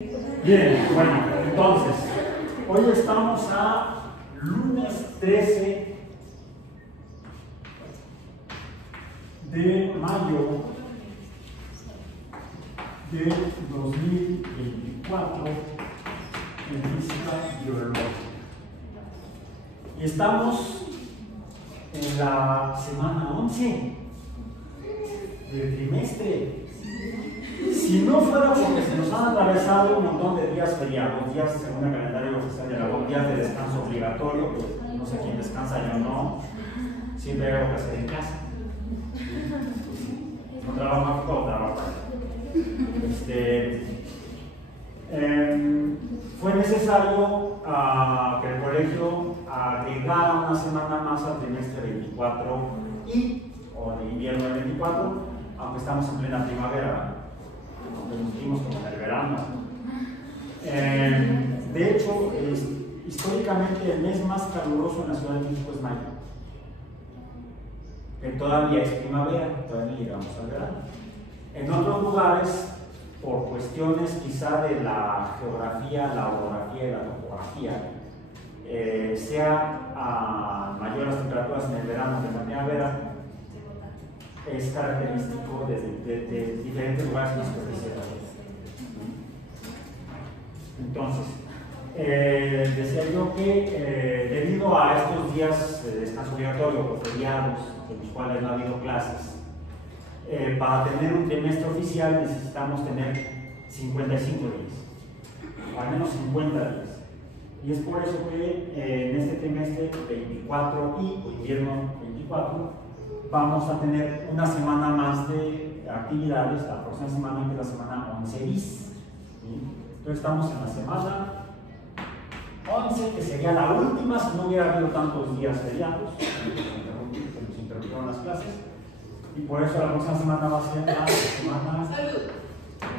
Bien, bueno, entonces, hoy estamos a lunes 13 de mayo de 2024 en física biológica. Y estamos en la semana 11 del trimestre. Si no fuera porque se nos han atravesado un montón de días feriados, días según el calendario oficial de la UAM, días de descanso obligatorio, pues no sé quién descansa, yo no, siempre hay algo que hacer en casa. No trabajo aquí, todo trabajo. Fue necesario que el colegio agregara una semana más al trimestre 24 o de invierno del 24, aunque estamos en plena primavera. Nos vimos como en el verano. De hecho, históricamente el mes más caluroso en la Ciudad de México es mayo, que todavía es primavera, todavía no llegamos al verano. En otros lugares, por cuestiones quizá de la geografía, la orografía y la topografía, sea mayor las temperaturas en el verano que en la primavera, es característico de diferentes lugares en los que se da. Entonces, decía yo que debido a estos días de descanso obligatorio o feriados, en los cuales no ha habido clases, para tener un trimestre oficial necesitamos tener 55 días, al menos 50 días. Y es por eso que en este trimestre 24 y invierno 24 vamos a tener una semana más de actividades, la próxima semana que es la semana 11 bis. ¿Sí? Entonces estamos en la semana 11, que sería la última si no hubiera habido tantos días feriados, que nos interrumpieron las clases. Y por eso la próxima semana va a ser la semana salud.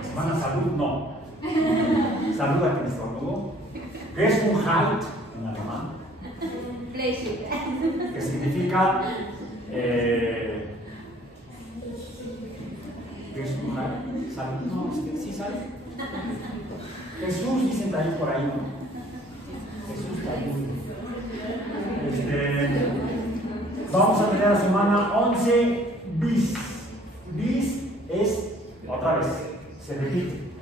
Semana salud, no. Salud a quien estornudó, que es un Halt en alemán, que significa ¿qué es un Halt? Salud, no, sí sale. Jesús dicen también por ahí, ¿no? Jesús también. Vamos a tener la semana 11 bis. Bis es, otra vez, se repite.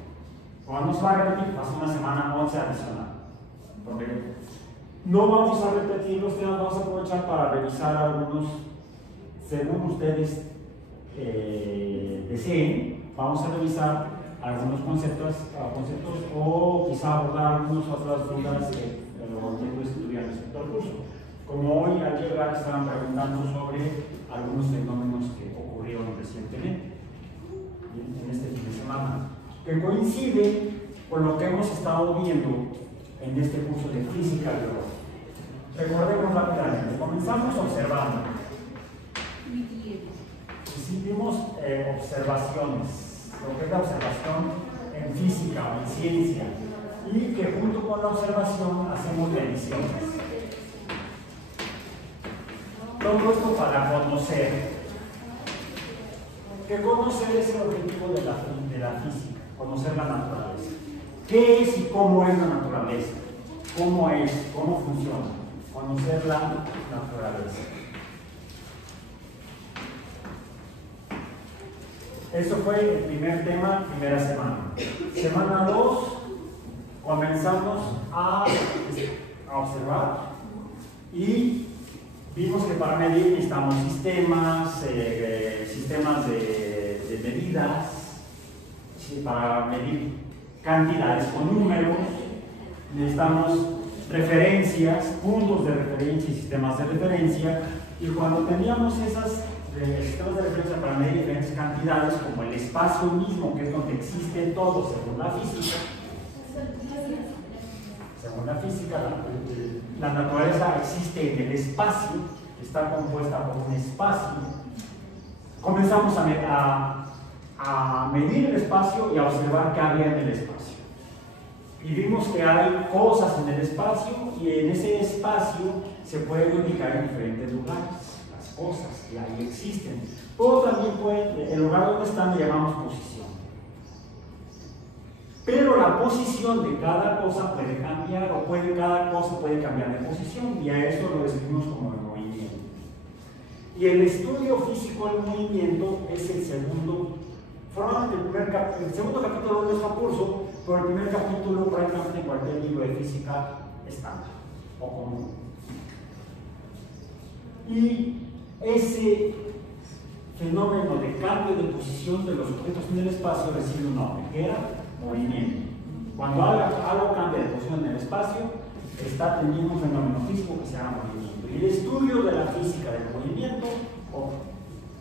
Cuando se va a repetir, pasa una semana 11 adicional. Porque no vamos a repetir los temas, vamos a aprovechar para revisar algunos, según ustedes deseen. Vamos a revisar algunos conceptos o quizá abordar algunas otras dudas que los alumnos estudian respecto al curso. Como hoy al llegar estaban preguntando sobre algunos fenómenos que ocurrieron recientemente en este fin de semana, que coincide con lo que hemos estado viendo en este curso de física biológica. Recordemos rápidamente, comenzamos observando. Hicimos observaciones, lo que es la observación en física o en ciencia, y que junto con la observación hacemos mediciones. Todo esto para conocer, que conocer es el objetivo de la física, conocer la naturaleza. ¿Qué es y cómo es la naturaleza? ¿Cómo es? ¿Cómo funciona? Conocer la naturaleza. Eso fue el primer tema, primera semana. Semana 2, comenzamos a observar y vimos que para medir necesitamos sistemas de medidas, ¿sí? Para medir cantidades con números, necesitamos referencias, puntos de referencia y sistemas de referencia, y cuando teníamos esos sistemas de referencia para medir diferentes cantidades, como el espacio mismo, que es donde existe todo según la física, la naturaleza existe en el espacio, está compuesta por un espacio. Comenzamos a medir el espacio y a observar qué había en el espacio. Y vimos que hay cosas en el espacio, y en ese espacio se pueden ubicar en diferentes lugares las cosas que ahí existen. O también el lugar donde están le llamamos posición. Pero la posición de cada cosa puede cambiar, o cada cosa puede cambiar de posición, y a eso lo describimos como el movimiento. Y el estudio físico del movimiento es el segundo, formalmente el segundo capítulo de nuestro curso, pero el primer capítulo prácticamente en cualquier libro de física estándar o común. Y ese fenómeno de cambio de posición de los objetos en el espacio recibe un nombre, que era movimiento. Cuando algo cambia de posición en el espacio, está teniendo un fenómeno físico que se llama movimiento. Y el estudio de la física del movimiento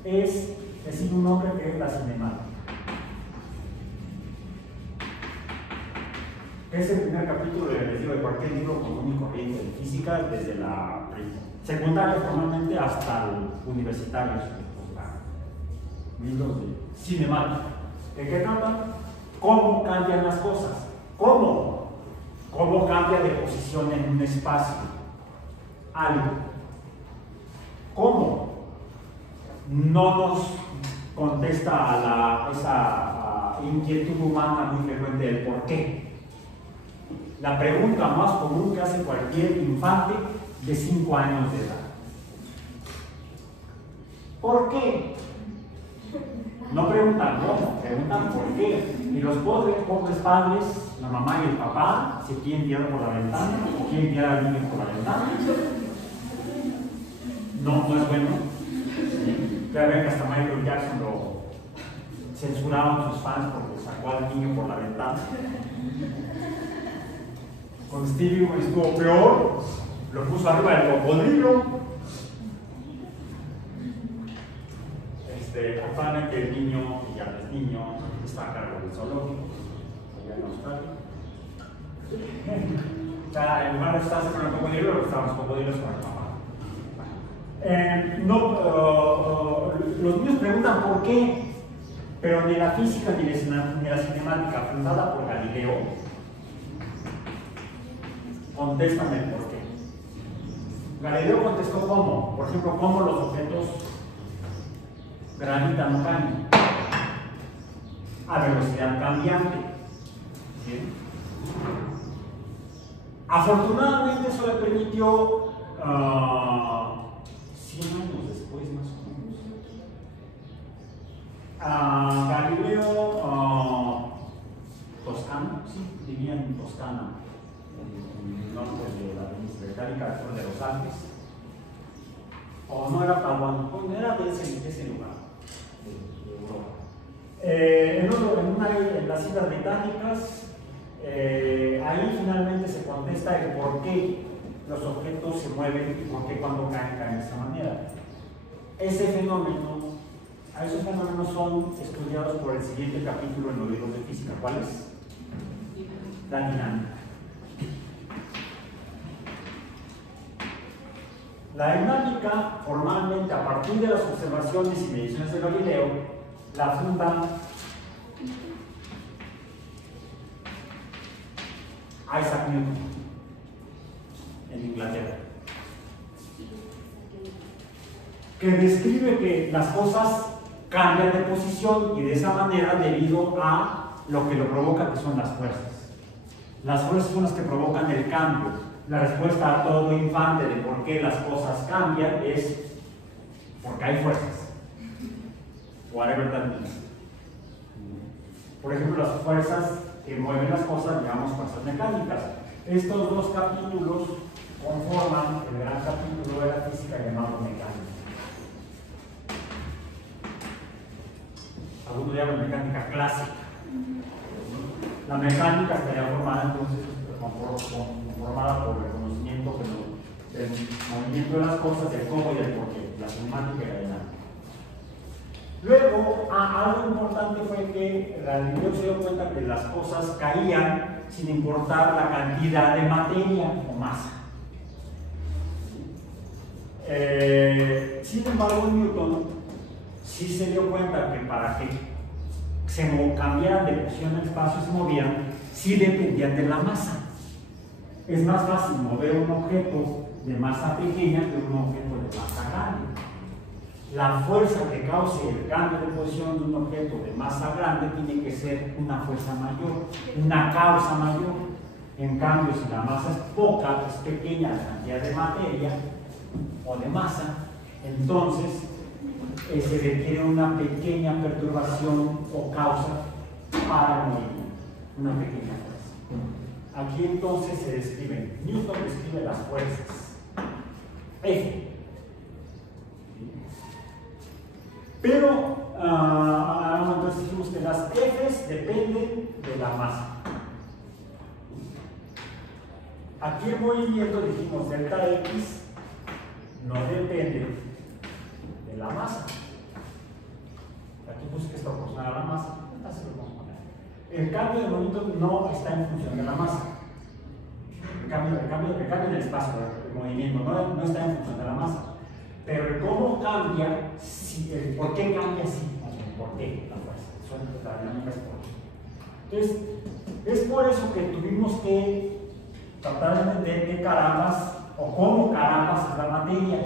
recibe un nombre que es la cinemática. Es el primer capítulo de cualquier libro común y corriente de física, desde la secundaria formalmente hasta el universitario. Libros de cinemática. ¿De qué tratan? ¿Cómo cambian las cosas? ¿Cómo? ¿Cómo cambia de posición en un espacio algo? ¿Cómo? No nos contesta a esa inquietud humana muy frecuente del por qué. La pregunta más común que hace cualquier infante de 5 años de edad. ¿Por qué? No preguntan cómo, preguntan por qué. Y los pobres padres, la mamá y el papá, se quieren tirar por la ventana o quieren tirar al niño por la ventana. No es bueno. Ya ven que hasta Michael Jackson lo censuraban sus fans porque sacó al niño por la ventana. Con Stevie estuvo peor, lo puso arriba del cocodrilo. Afanan que el niño, y ya no es niño, está a cargo del zoológico, allá en Australia. En lugar de estarse con el cocodrilo, estaban los cocodrilos con el papá. Los niños preguntan por qué, pero ni la física ni la cinemática fundada por Galileo contestan el por qué. Galileo contestó cómo, por ejemplo, cómo los objetos gravitan o cambian a velocidad cambiante. ¿Sí? Afortunadamente eso le permitió 100 años después más o menos a Galileo Toscano, sí, vivía en Toscana, en el norte de la península ibérica, de los Alpes, o no era Padua, era de ese lugar. En las Islas Británicas, ahí finalmente se contesta el por qué los objetos se mueven y por qué cuando caen de esa manera. Esos fenómenos son estudiados por el siguiente capítulo en los libros de física. ¿Cuál es? La dinámica. La dinámica, formalmente, a partir de las observaciones y mediciones de Galileo, la funda Isaac Newton en Inglaterra, que describe que las cosas cambian de posición y de esa manera debido a lo que lo provoca, que son las fuerzas. Las fuerzas son las que provocan el cambio. La respuesta a todo infante de por qué las cosas cambian es porque hay fuerzas. Whatever that means. Por ejemplo, las fuerzas que mueven las cosas llamamos fuerzas mecánicas. Estos dos capítulos conforman el gran capítulo de la física llamado mecánica. Algunos llaman mecánica clásica. La mecánica estaría formada entonces conformada por el conocimiento del movimiento de las cosas, del cómo y del por qué, la cinemática y la dinámica. Luego, algo importante fue que Galileo se dio cuenta que las cosas caían sin importar la cantidad de materia o masa. Sin embargo, Newton sí se dio cuenta que para que se cambiaran de posición en el espacio, se movían, sí dependían de la masa. Es más fácil mover un objeto de masa pequeña que un objeto de masa grande. la fuerza que cause el cambio de posición de un objeto de masa grande tiene que ser una fuerza mayor, una causa mayor. En cambio, si la masa es poca, es pequeña la cantidad de materia o de masa, entonces se requiere una pequeña perturbación o causa para el movimiento, una pequeña fuerza. Aquí entonces se describen, Newton describe las fuerzas F. Pero entonces dijimos que las F's dependen de la masa. Aquí el movimiento, dijimos, delta X no depende de la masa. Aquí puse que es proporcional a la masa. Así lo vamos a poner. El cambio de movimiento no está en función de la masa. El cambio del espacio, el movimiento, no está en función de la masa. Pero el cómo cambia, el por qué cambia, sí. ¿Por qué? La fuerza. La dinámica es por eso. Entonces, es por eso que tuvimos que tratar de entender qué carambas o cómo carambas es la materia.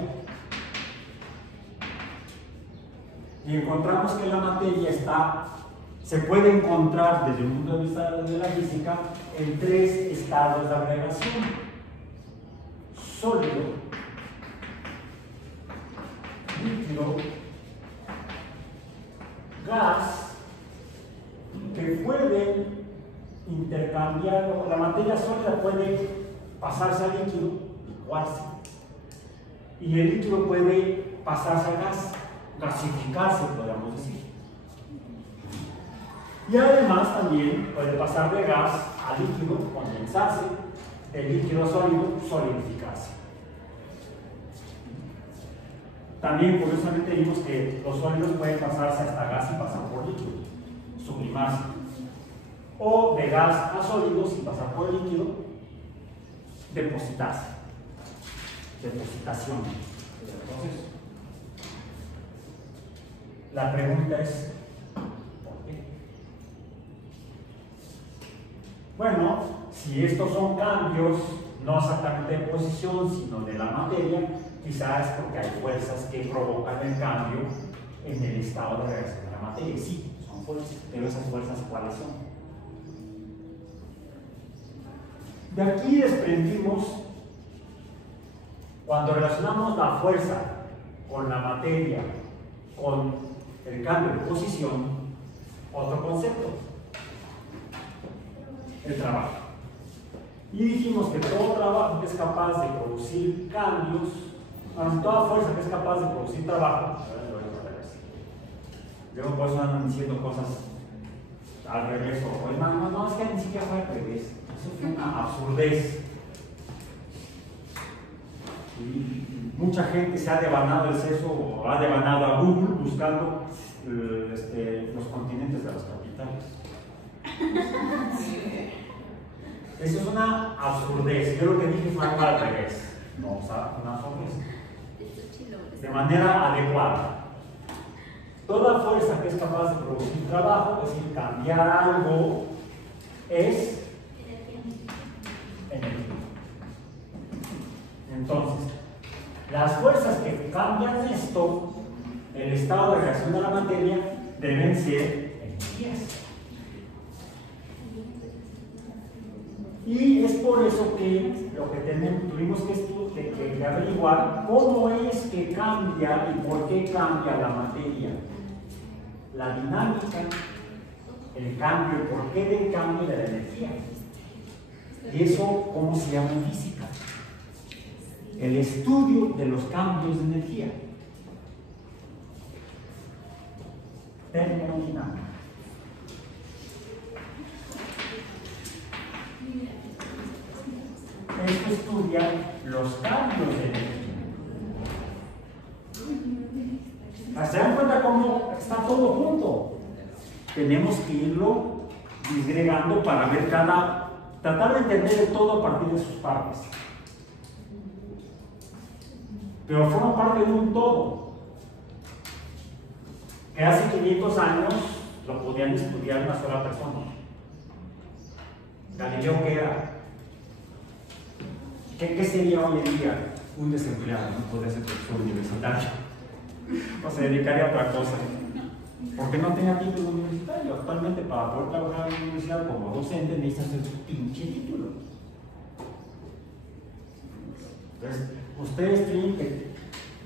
Y encontramos que la materia se puede encontrar desde el punto de vista de la física en 3 estados de agregación: sólido, líquido, gas, que pueden intercambiar. La materia sólida puede pasarse al líquido, licuarse, y el líquido puede pasarse a gas, gasificarse, podríamos decir. Y además también puede pasar de gas a líquido, condensarse, el líquido sólido, solidificarse. También, curiosamente, vimos que los sólidos pueden pasarse hasta gas y pasar por líquido, sublimarse. O de gas a sólido, sin pasar por el líquido, depositarse. Depositación. Entonces, la pregunta es, ¿por qué? Bueno, si estos son cambios, no exactamente de posición, sino de la materia, quizás es porque hay fuerzas que provocan el cambio en el estado de reacción de la materia. Sí, son fuerzas, pero esas fuerzas, ¿cuáles son? De aquí desprendimos, cuando relacionamos la fuerza con la materia, con el cambio de posición, otro concepto: el trabajo. Y dijimos que todo trabajo que es capaz de producir cambios, toda fuerza que es capaz de producir trabajo, luego por eso andan diciendo cosas al revés, o no, es que ni siquiera fue al revés, eso fue una absurdez. Y mucha gente se ha devanado el seso o ha devanado a Google buscando los continentes de las capitales. Eso es una absurdez. Yo lo que dije fue algo al revés. No, o sea, una absurdez. De manera adecuada. Toda fuerza que es capaz de producir trabajo, es decir, cambiar algo, es energía. Entonces, las fuerzas que cambian esto, el estado de reacción de la materia, deben ser energías. Y es por eso que lo que tuvimos que averiguar cómo es que cambia y por qué cambia la materia. La dinámica, el cambio, el porqué del cambio de la energía. Y eso, ¿cómo se llama en física? El estudio de los cambios de energía. Termodinámica. Esto estudia los cambios de energía. ¿Se dan cuenta cómo está todo junto? Tenemos que irlo disgregando para ver tratar de entender el todo a partir de sus partes. Pero forma parte de un todo. Que hace 500 años lo podían estudiar una sola persona. Galileo, ¿qué era? ¿Qué sería hoy en día un desempleado? No podría ser profesor universitario. o se dedicaría a otra cosa. Porque no tenía título universitario. Actualmente, para poder trabajar en la universidad como docente, necesitas el pinche título. Entonces, ustedes tienen que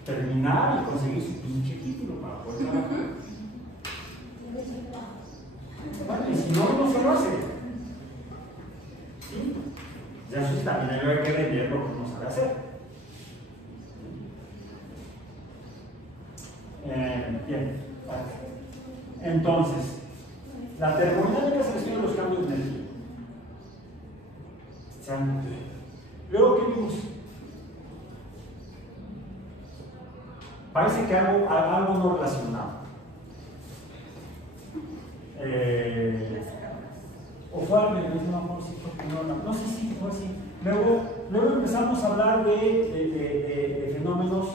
terminar y conseguir su pinche título para poder trabajar. Bueno, y si no, no se lo hace. ¿Sí? Ya eso también hay que vender lo que uno sabe hacer. Bien. Entonces, la termodinámica se estudia los cambios de energía. Luego, ¿qué vimos? Parece que algo no relacionado. O fue al no sé si fue así. Luego empezamos a hablar de fenómenos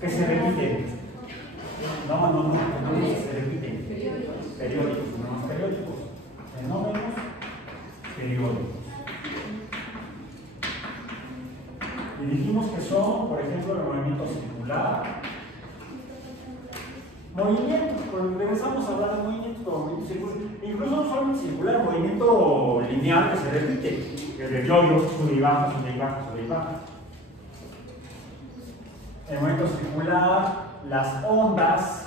que se repiten. No, que se repiten. Periódicos, fenómenos periódicos. Fenómenos periódicos. Y dijimos que son, por ejemplo, el movimiento circular. Movimientos, pues regresamos a hablar de movimientos como movimiento circular. Incluso no solo circular, movimiento lineal que se repite. El de yo-yo, sube y baja, sube y baja, sube y baja. El movimiento circular, las ondas.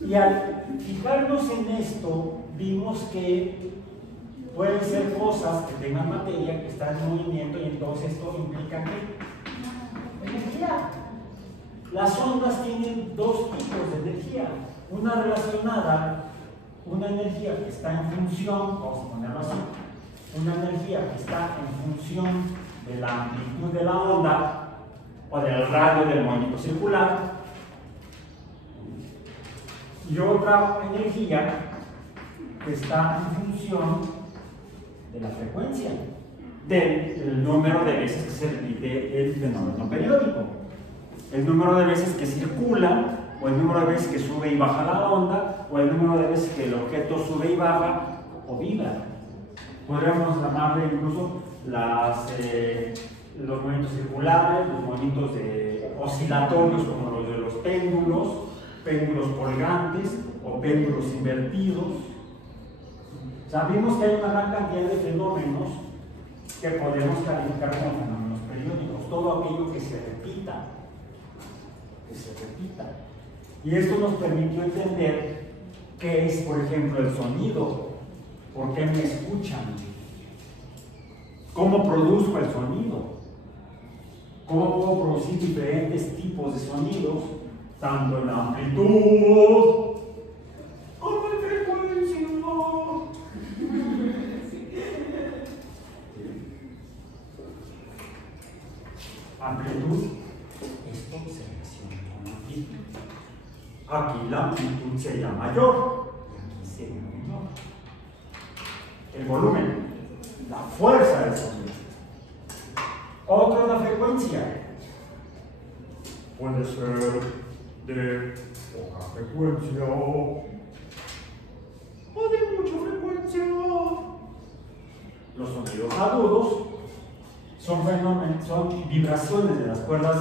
Y al fijarnos en esto, vimos que pueden ser cosas que tengan materia, que están en movimiento, y entonces esto implica que energía. Las ondas tienen dos tipos de energía. Una relacionada, una energía que está en función, vamos a ponerlo así, una energía que está en función de la amplitud de la onda o del radio del movimiento circular, y otra energía que está en función de la frecuencia, del número de veces que se repite el fenómeno periódico, el número de veces que circula, o el número de veces que sube y baja la onda, o el número de veces que el objeto sube y baja o vibra. Podríamos llamarle incluso los movimientos circulares, los movimientos oscilatorios como los de los péndulos colgantes o péndulos invertidos. Sabemos que hay una gran cantidad de fenómenos que podemos calificar como fenómenos periódicos, todo aquello que se repita. Y esto nos permitió entender qué es, por ejemplo, el sonido, por qué me escuchan, cómo produzco el sonido, cómo puedo producir diferentes tipos de sonidos, tanto en amplitud como en frecuencia. Amplitud, esto se relaciona con amplitud. Aquí la amplitud sería mayor, y aquí sería menor. El volumen, la fuerza del sonido. Otra es la frecuencia. Puede ser de poca frecuencia o de mucha frecuencia. Los sonidos agudos son vibraciones de las cuerdas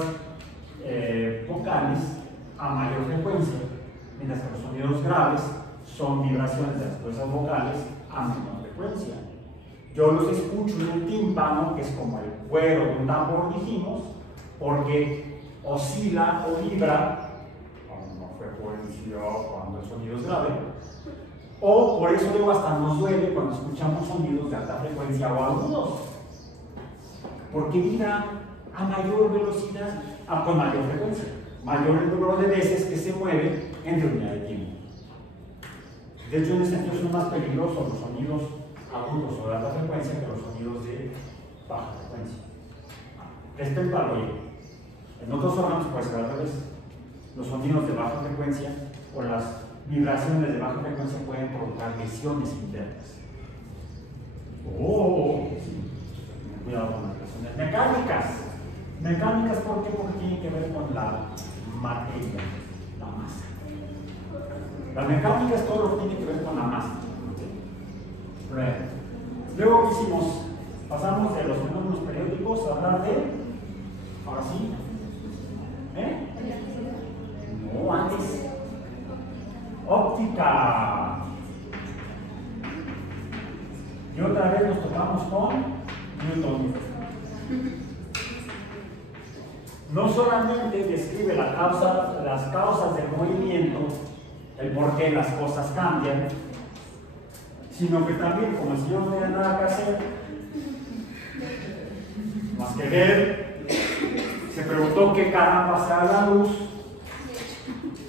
vocales a mayor frecuencia, mientras que los sonidos graves son vibraciones de las cuerdas vocales a menor frecuencia. Yo los escucho en el tímpano, que es como el cuero de un tambor, dijimos, porque oscila o vibra a una frecuencia cuando el sonido es grave, o por eso luego hasta nos duele cuando escuchamos sonidos de alta frecuencia o agudos, porque vibra a mayor velocidad, con mayor frecuencia, mayor el número de veces que se mueve entre unidad de tiempo. De hecho, en ese sentido son más peligrosos los sonidos agudos o de alta frecuencia que los sonidos de baja frecuencia. Respecto al oído, en otros órganos puede ser al revés. Los sonidos de baja frecuencia o las vibraciones de baja frecuencia pueden provocar lesiones internas. Sí. Cuidado con las lesiones mecánicas. Mecánicas, ¿por qué? Porque tienen que ver con la materia, la masa. La mecánica es todo lo que tiene que ver con la masa. Luego, ¿qué hicimos? Pasamos de los fenómenos periódicos a hablar de, ahora sí, Y otra vez nos topamos con Newton. No solamente describe las causas del movimiento, el por qué las cosas cambian, sino que también, como el Señor no tiene nada que hacer, más que ver, se preguntó qué caramba sea la luz,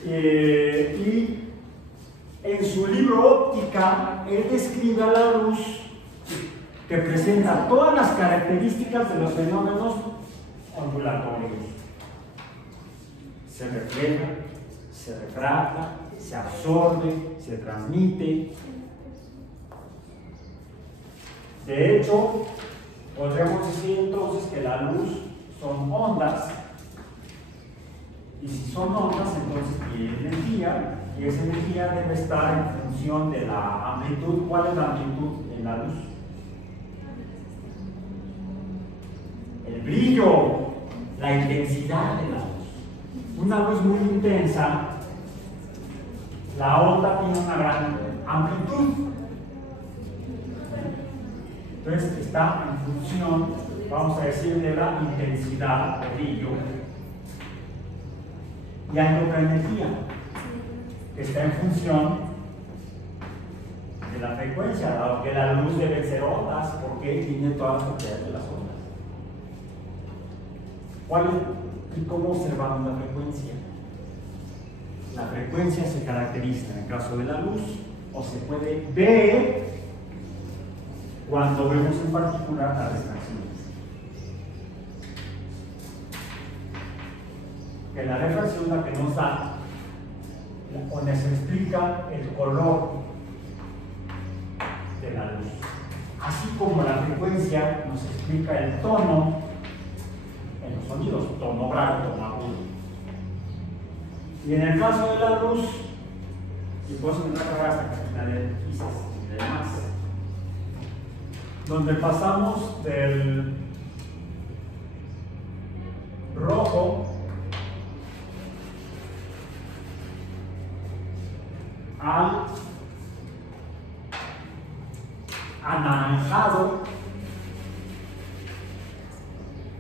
y en su libro Óptica, él describe a la luz que presenta todas las características de los fenómenos ondulatorios. Se refleja, se refracta, se absorbe, se transmite. De hecho, podríamos decir entonces que la luz son ondas, y si son ondas, entonces tiene energía, y esa energía debe estar en función de la amplitud. ¿Cuál es la amplitud en la luz? El brillo, la intensidad de la luz. Una luz muy intensa, la onda tiene una gran amplitud. Entonces está en función, vamos a decir, de la intensidad de brillo. Y hay otra energía que está en función de la frecuencia, dado que la luz debe ser ondas, porque tiene todas las propiedades de las ondas. ¿Y cómo observamos la frecuencia? La frecuencia se caracteriza, en el caso de la luz, o se puede ver cuando vemos en particular las refracciones. Que la refracción es la que nos da, donde se explica el color de la luz. Así como la frecuencia nos explica el tono en los sonidos, tono grave, tono agudo. Y en el caso de la luz, y por eso me da cargar hasta que la de quizás y demás, donde pasamos del rojo al anaranjado,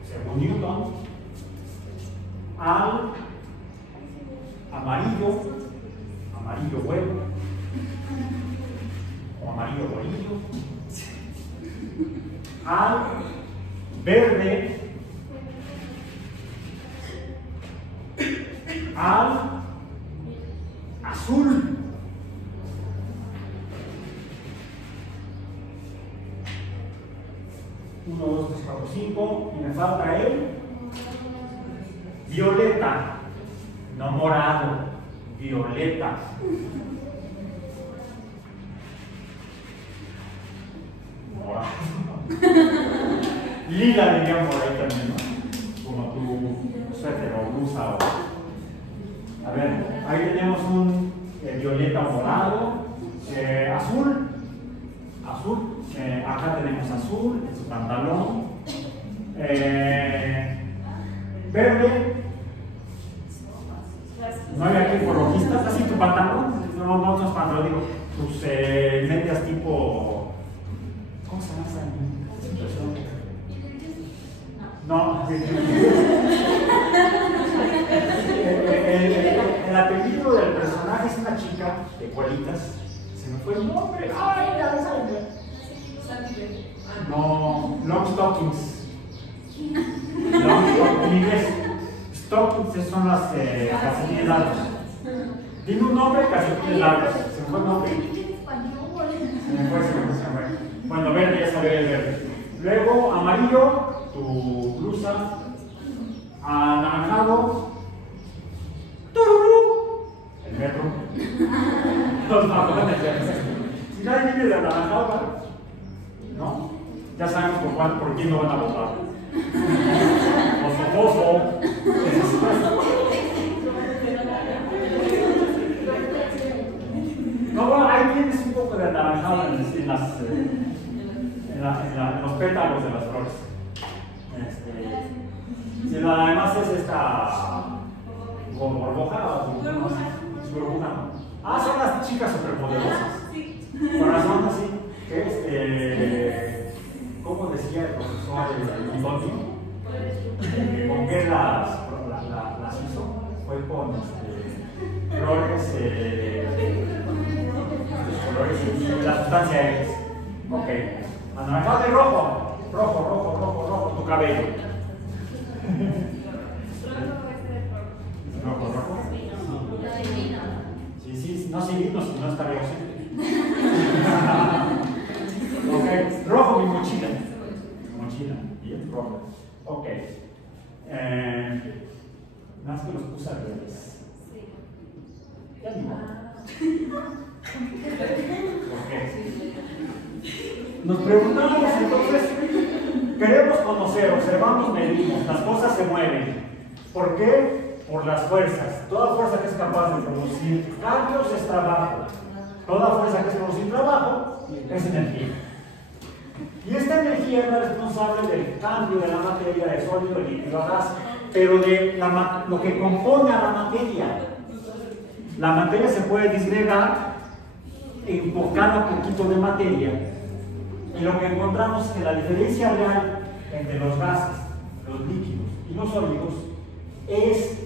según Newton, al amarillo, amarillo huevo, o amarillo bolillo, al verde, al azul, uno, dos, tres, cuatro, cinco, y me falta el violeta, no morado, violeta. Morado. Lila dirían por ahí también, ¿no? Como tu suéter o blusa. A ver, ahí tenemos un violeta morado, azul, azul. Acá tenemos azul en su pantalón, verde. No hay aquí ecologistas, así tu pantalón, no tus pantalones, digo, tus medias tipo, ¿cómo se llama esa situación? No, el apellido del personaje es una chica de colitas, se me fue el nombre, ¡ay, ya lo saben! No, long stockings. Long stockings, en inglés. Stockings son las calcetines largos. Dime un nombre, calcetines largos. Se me fue el nombre. Se me fue. Bueno, verde, ya sabía el verde. Luego, amarillo, tu blusa. Anaranjado. ¡Tururú! El metro. Los vagones. Si nadie viene de anaranjado, ¿no? Ya sabemos por quién no van a votar. Oso. No, bueno, ahí tienes un poco de anaranjado en los pétalos de las flores. Sino además es esta burbuja. Burbuja. Ah, son las chicas superpoderosas. Con razón así. decía el profesor Antonio, ¿con qué las hizo? Fue con flores, colores y la sustancia X. Ok. Anaranjado y rojo. Rojo, tu cabello. Rojo. Sí, no vino, si no estaría ausente. Ok, rojo mi mochila. Bien, rojo. Ok. Más que los puse al revés. Ya ni modo. Ok. Nos preguntamos entonces, queremos conocer, observamos, medimos, las cosas se mueven. ¿Por qué? Por las fuerzas. Toda fuerza que es capaz de producir cambios es trabajo. Toda fuerza que es producir trabajo es energía. Y esta energía es la responsable del cambio de la materia de sólido, de líquido a gas, pero de lo que compone a la materia. La materia se puede disgregar en cada poquito de materia. Y lo que encontramos es que la diferencia real entre los gases, los líquidos y los sólidos es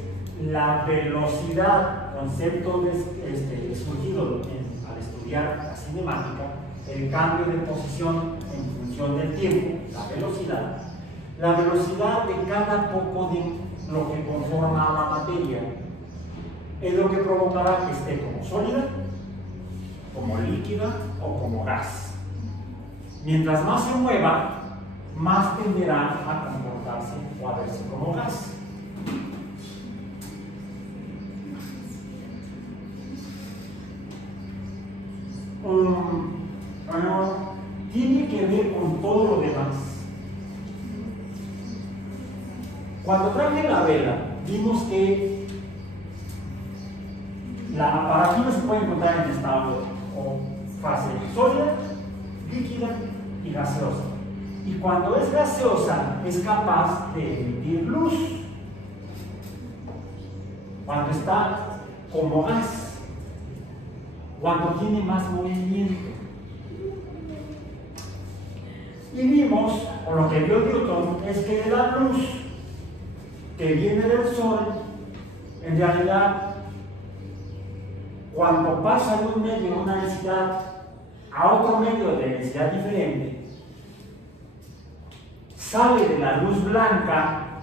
la velocidad, concepto surgido al estudiar la cinemática, el cambio de posición en función del tiempo, la velocidad de cada poco de lo que conforma a la materia es lo que provocará que esté como sólida, como líquida o como gas. Mientras más se mueva, más tenderá a comportarse o a verse como gas. Tiene que ver con todo lo demás. Cuando traje la vela, vimos que la parafina se puede encontrar en estado o fase sólida, líquida y gaseosa. Y cuando es gaseosa, es capaz de emitir luz. Cuando está como gas, cuando tiene más movimiento. Y vimos, o lo que vio Newton, es que la luz que viene del Sol, en realidad, cuando pasa de un medio de una densidad a otro medio de densidad diferente, sale de la luz blanca,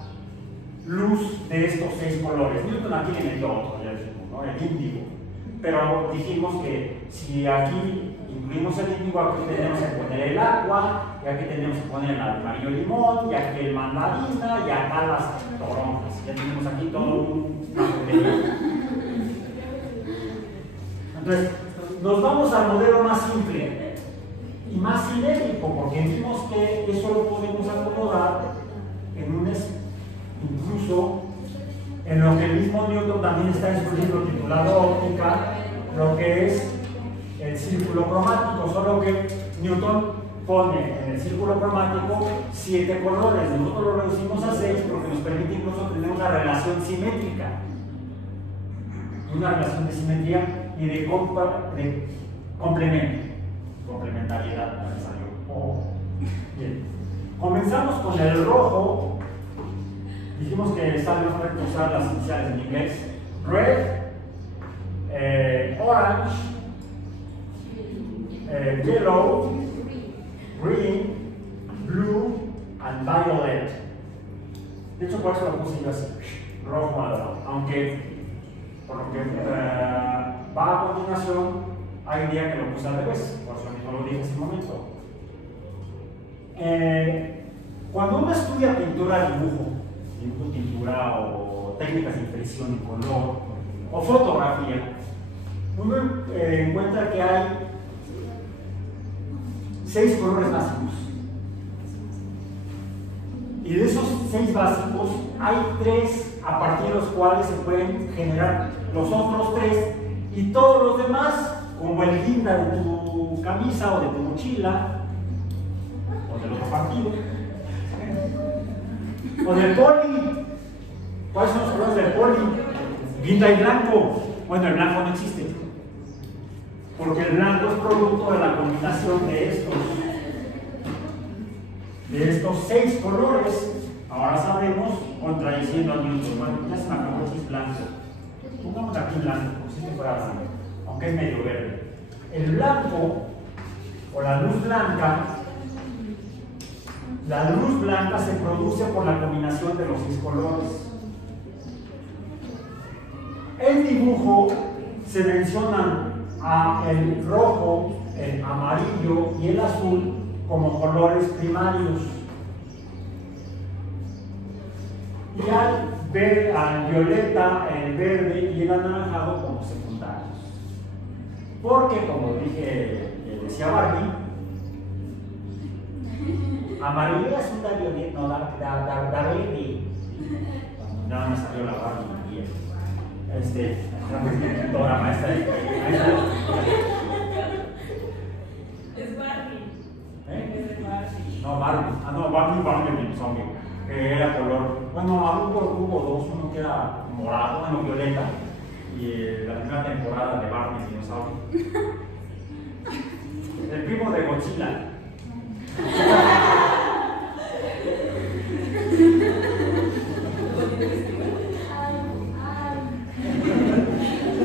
luz de estos 6 colores. Newton aquí le metió otro, ya dijimos, ¿no? El índigo. Pero dijimos que si aquí incluimos el índigo, aquí tenemos que poner el agua, y aquí tenemos que poner el amarillo limón, y aquí el mandarina, y acá las toronjas. Ya tenemos aquí todo una porquería. Entonces, nos vamos al modelo más simple y más cinético, porque vimos que eso lo podemos acomodar en un incluso en lo que el mismo Newton también está en su libro titulado Óptica, lo que es el círculo cromático, solo que Newton pone en el círculo cromático 7 colores. Nosotros lo reducimos a 6 porque nos permite incluso tener una relación simétrica, una relación de simetría y de complementariedad. Bien. Comenzamos con el rojo. Dijimos que sale correcto usar las iniciales en inglés. Red, orange, yellow, green, blue, and violet. De hecho, por eso lo puse yo así, rojo, aunque por lo que va a continuación, hay un día que lo puse al revés, por eso mismo lo dije en ese momento. Cuando uno estudia pintura, dibujo, pintura o técnicas de impresión en color o fotografía, uno encuentra que hay 6 colores básicos. Y de esos 6 básicos, hay 3 a partir de los cuales se pueden generar los otros 3, y todos los demás, como el guinda de tu camisa o de tu mochila, o del otro partido, o del poli. ¿Cuáles son los colores del poli? Guinda y blanco. Bueno, el blanco no existe, porque el blanco es producto de la combinación de estos. de estos 6 colores, ahora sabemos, contradiciendo al Newton. Bueno, ya se me acabó el chis blanco. Pongamos aquí blanco, como si este fuera blanco, aunque es medio verde. El blanco, o la luz blanca se produce por la combinación de los 6 colores. En dibujo se mencionan el rojo, el amarillo y el azul como colores primarios. Y al violeta, el verde y el anaranjado como secundarios. Porque, como decía Barbie, amarillo es una violeta, no, da verde. No me salió la Barbie. Toda maestra de es Barbie. Es Barbie. No, Barbie. No, Barbie el dinosaurio. Que era color. Bueno, hubo 2, uno que era morado, bueno, violeta. Y la primera temporada de Barbie el dinosaurio. El primo de Godzilla.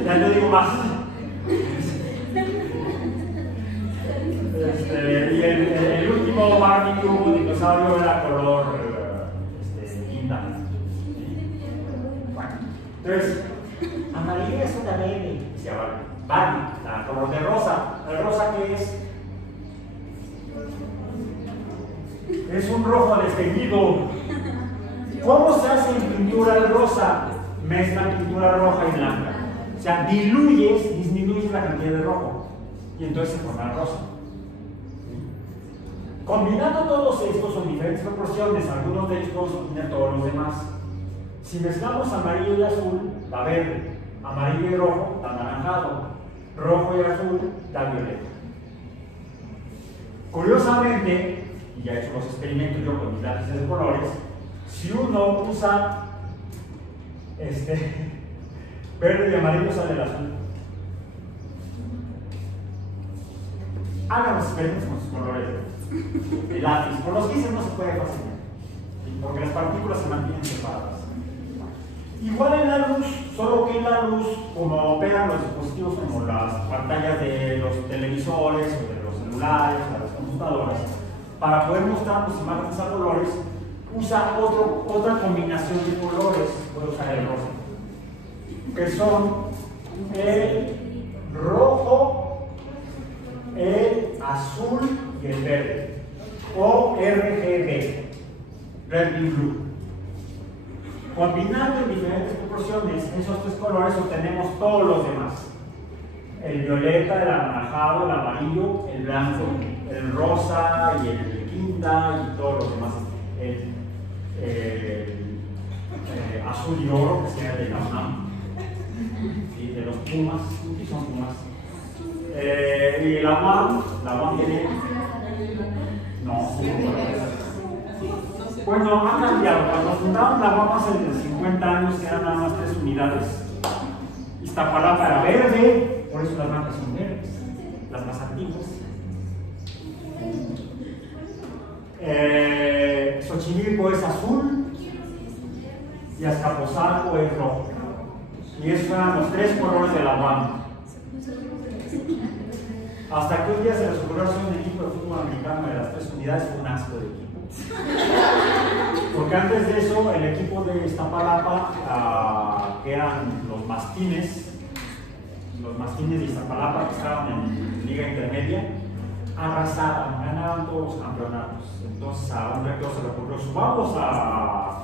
Ya no digo más. Y el último Barbie que hubo dinosaurio era color tinta. Bueno, entonces, amarillo es una verde, decía Barbie, la color de rosa. ¿El rosa qué es? Es un rojo desteñido. ¿Cómo se hace en pintura el rosa? Mezclan pintura roja y blanca. O sea, disminuyes la cantidad de rojo y entonces se forma el rosa. Combinando todos estos en diferentes proporciones, algunos de ellos podemos obtener todos los demás. Si mezclamos amarillo y azul, da verde, amarillo y rojo, da anaranjado, rojo y azul, da violeta. Curiosamente, y ya he hecho los experimentos yo con mis lápices de colores, si uno usa verde y amarillo, sale el azul. Hagan los experimentos con sus colores de lápiz. Con los grises no se puede fácilmente, porque las partículas se mantienen separadas. Igual en la luz, solo que en la luz, como operan los dispositivos como las pantallas de los televisores o de los celulares o de las computadoras, para poder mostrarnos imágenes a colores, usa otra combinación de colores. Puede usar el rosa, que son el rojo, el azul y el verde, o RGB, Red, Green, Blue. Combinando en diferentes proporciones esos 3 colores obtenemos todos los demás: el violeta, el anaranjado, el amarillo, el blanco, el rosa y el quinta y todos los demás, azul y oro, que sea de la UNAM, ¿sí? De los Pumas, ¿qué son Pumas? Y la UAM tiene, no, bueno, ha cambiado. Cuando fundaron la UAM hace 50 años eran nada más 3 unidades. Iztapalapa era verde, por eso las bancas son verdes, las más antiguas. Xochimilco es azul y Azcapotzalco es rojo. Y esos eran los 3 colores de la UAM. Hasta que un día se les ocurrió hacer un equipo de fútbol americano de las 3 unidades, fue un asco de equipo. Porque antes de eso, el equipo de Iztapalapa, que eran los mastines de Iztapalapa, que estaban en Liga Intermedia, arrasaban, ganaban todos los campeonatos. Entonces a un rector se le ocurrió: subamos a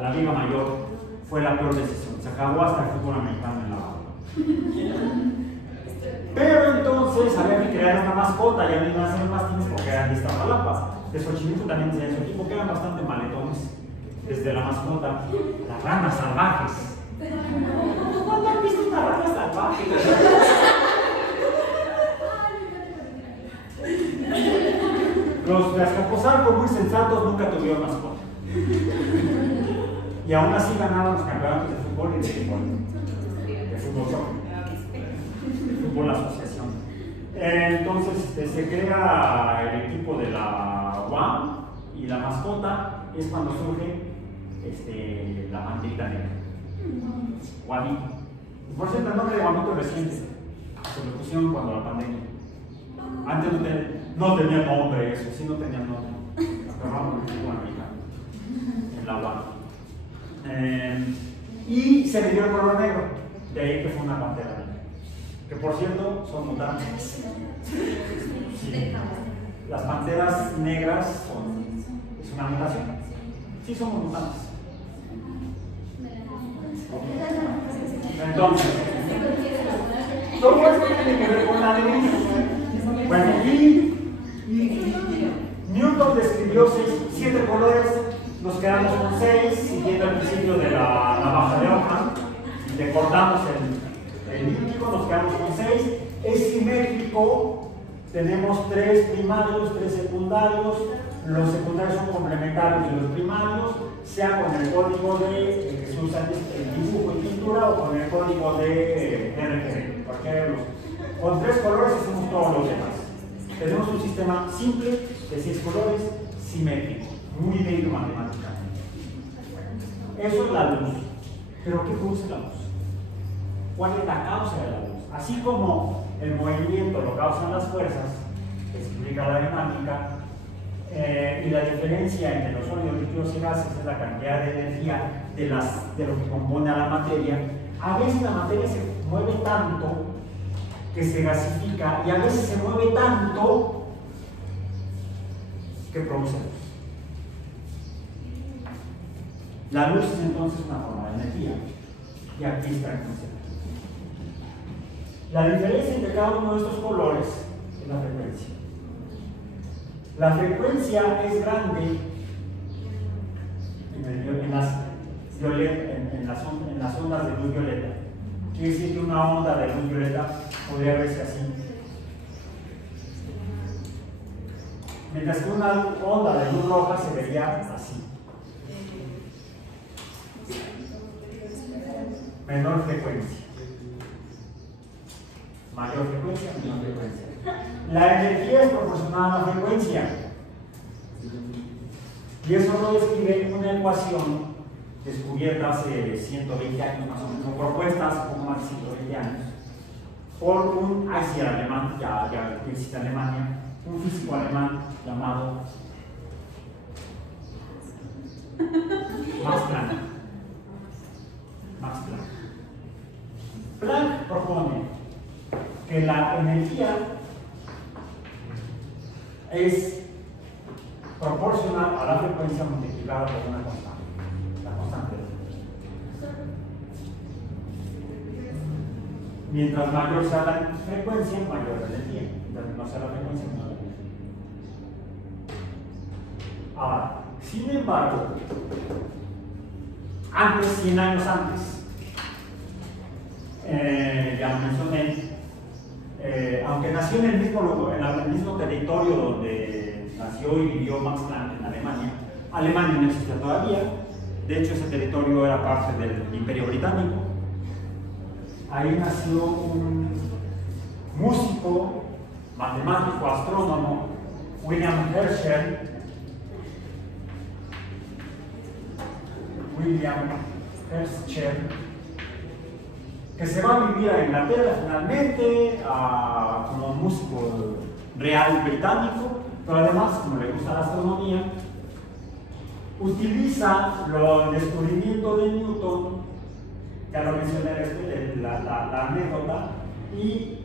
la Liga Mayor. Fue la peor decisión, se acabó hasta el fútbol americano en la banda. Pero entonces había que crear una mascota, ya no iban a ser mastines porque eran de Iztapalapa. De Xochimilco también tenía su equipo, que eran bastante maletones. Desde la mascota, las ranas salvajes. ¿Cuándo han visto una rana salvaje? Los de Azcapotzalco, muy sensatos, nunca tuvieron mascota. Y aún así ganaban los campeonatos de fútbol y de fútbol. De fútbol soccer. De fútbol asociación. Entonces se crea el equipo de la UAM Y la mascota es cuando surge la mantequita negra. Guamito. Por cierto, el nombre de guamito reciente. Se lo pusieron cuando la pandemia. Antes no tenía nombre eso, sí no tenía nombre. En la UAM. Y se le dio el color negro, de ahí que fue una pantera negra. Que por cierto son mutantes. Sí. Las panteras negras es una mutación. Sí somos mutantes. Entonces, todo esto tiene que ver con la alegría. Bueno, y Newton describió 7 colores, nos quedamos con 6, siguiendo el principio de la navaja de Ockham, le cortamos el líquido, nos quedamos con 6, es simétrico, tenemos 3 primarios, 3 secundarios, los secundarios son complementarios de los primarios, sea con el código que se usa en dibujo y pintura o con el código de RGB, cualquiera de los. Con 3 colores hacemos todos los demás. Tenemos un sistema simple de 6 colores, simétrico, muy bello matemáticamente. Eso es la luz. ¿Pero qué produce la luz? ¿Cuál es la causa de la luz? Así como el movimiento lo causan las fuerzas, que explica la dinámica, y la diferencia entre los sólidos, líquidos y gases es la cantidad de energía de lo que compone a la materia. A veces la materia se mueve tanto que se gasifica y a veces se mueve tanto que produce luz. La luz es entonces una forma de energía y aquí está el concepto. La diferencia entre cada uno de estos colores es la frecuencia. La frecuencia es grande en las ondas de luz violeta. Quiere decir que una onda de luz violeta podría verse así. Mientras que una onda de luz roja se vería así. Menor frecuencia. Mayor frecuencia, menor frecuencia. La energía es proporcional a la frecuencia. Y eso lo describe una ecuación descubierta hace 120 años más o menos, propuesta hace poco más de 120 años, por un alemán, ya existe en Alemania, un físico alemán llamado Max Planck. Max Planck. Planck propone que la energía es proporcional a la frecuencia multiplicada por una constante, la constante de la frecuencia. Mientras mayor sea la frecuencia, mayor la energía. Mientras menor sea la frecuencia, menor la energía. Ahora, sin embargo, antes, 100 años antes, ya lo mencioné, aunque nació en el mismo territorio donde nació y vivió Max Planck en Alemania, Alemania no existía todavía, de hecho ese territorio era parte del Imperio Británico. Ahí nació un músico, matemático, astrónomo, William Herschel, que se va a vivir a Inglaterra finalmente como músico real británico, pero además, como le gusta la astronomía, utiliza el descubrimiento de Newton, ya lo mencioné la anécdota, y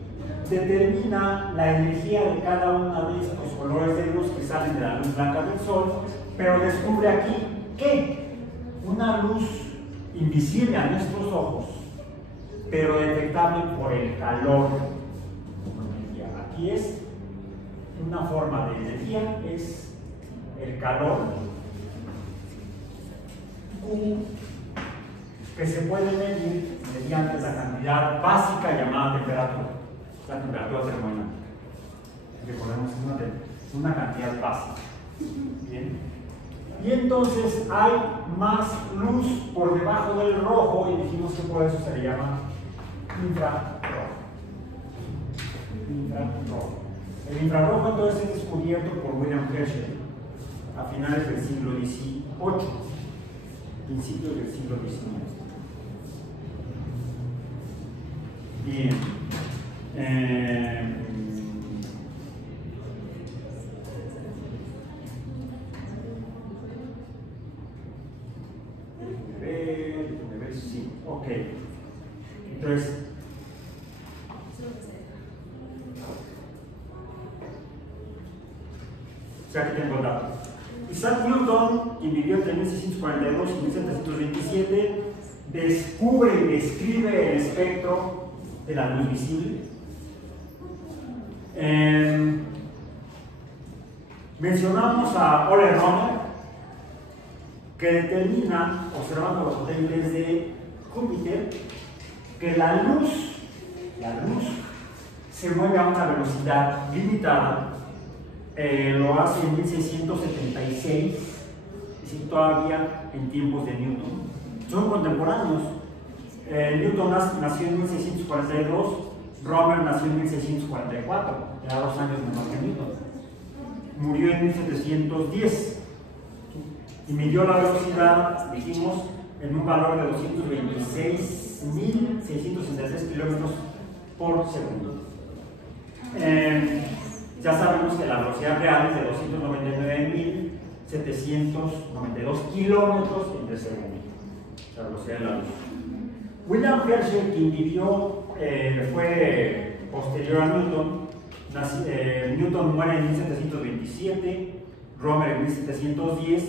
determina la energía de cada uno de estos colores de luz que salen de la luz blanca del Sol, pero descubre aquí que una luz invisible a nuestros ojos, pero detectable por el calor como energía. Aquí es una forma de energía, es el calor que se puede medir mediante la cantidad básica llamada temperatura, la temperatura termodinámica. Recordemos que es una cantidad básica. Bien. Y entonces hay más luz por debajo del rojo y dijimos que por eso se le llama infrarrojo. El infrarrojo entonces es descubierto por William Herschel a finales del siglo XVIII, principios del siglo XIX. Bien. Déjenme ver, sí, ok. Entonces, o sea, aquí tengo el dato. Isaac Newton, quien vivió entre 1642 y 1727, descubre y describe el espectro de la luz visible. Mencionamos a Ole Romer, que determina, observando los satélites de Júpiter, que la luz se mueve a una velocidad limitada. Lo hace en 1676, es decir, todavía en tiempos de Newton. Son contemporáneos. Newton nació en 1642, Romer nació en 1644, era 2 años menor que Newton. Murió en 1710 y midió la velocidad, dijimos, en un valor de 226.663 kilómetros por segundo. Ya sabemos que la velocidad real es de 299.792 kilómetros entre segundo, la velocidad de la luz. William Herschel, quien vivió, fue posterior a Newton. Newton muere en 1727, Romer en 1710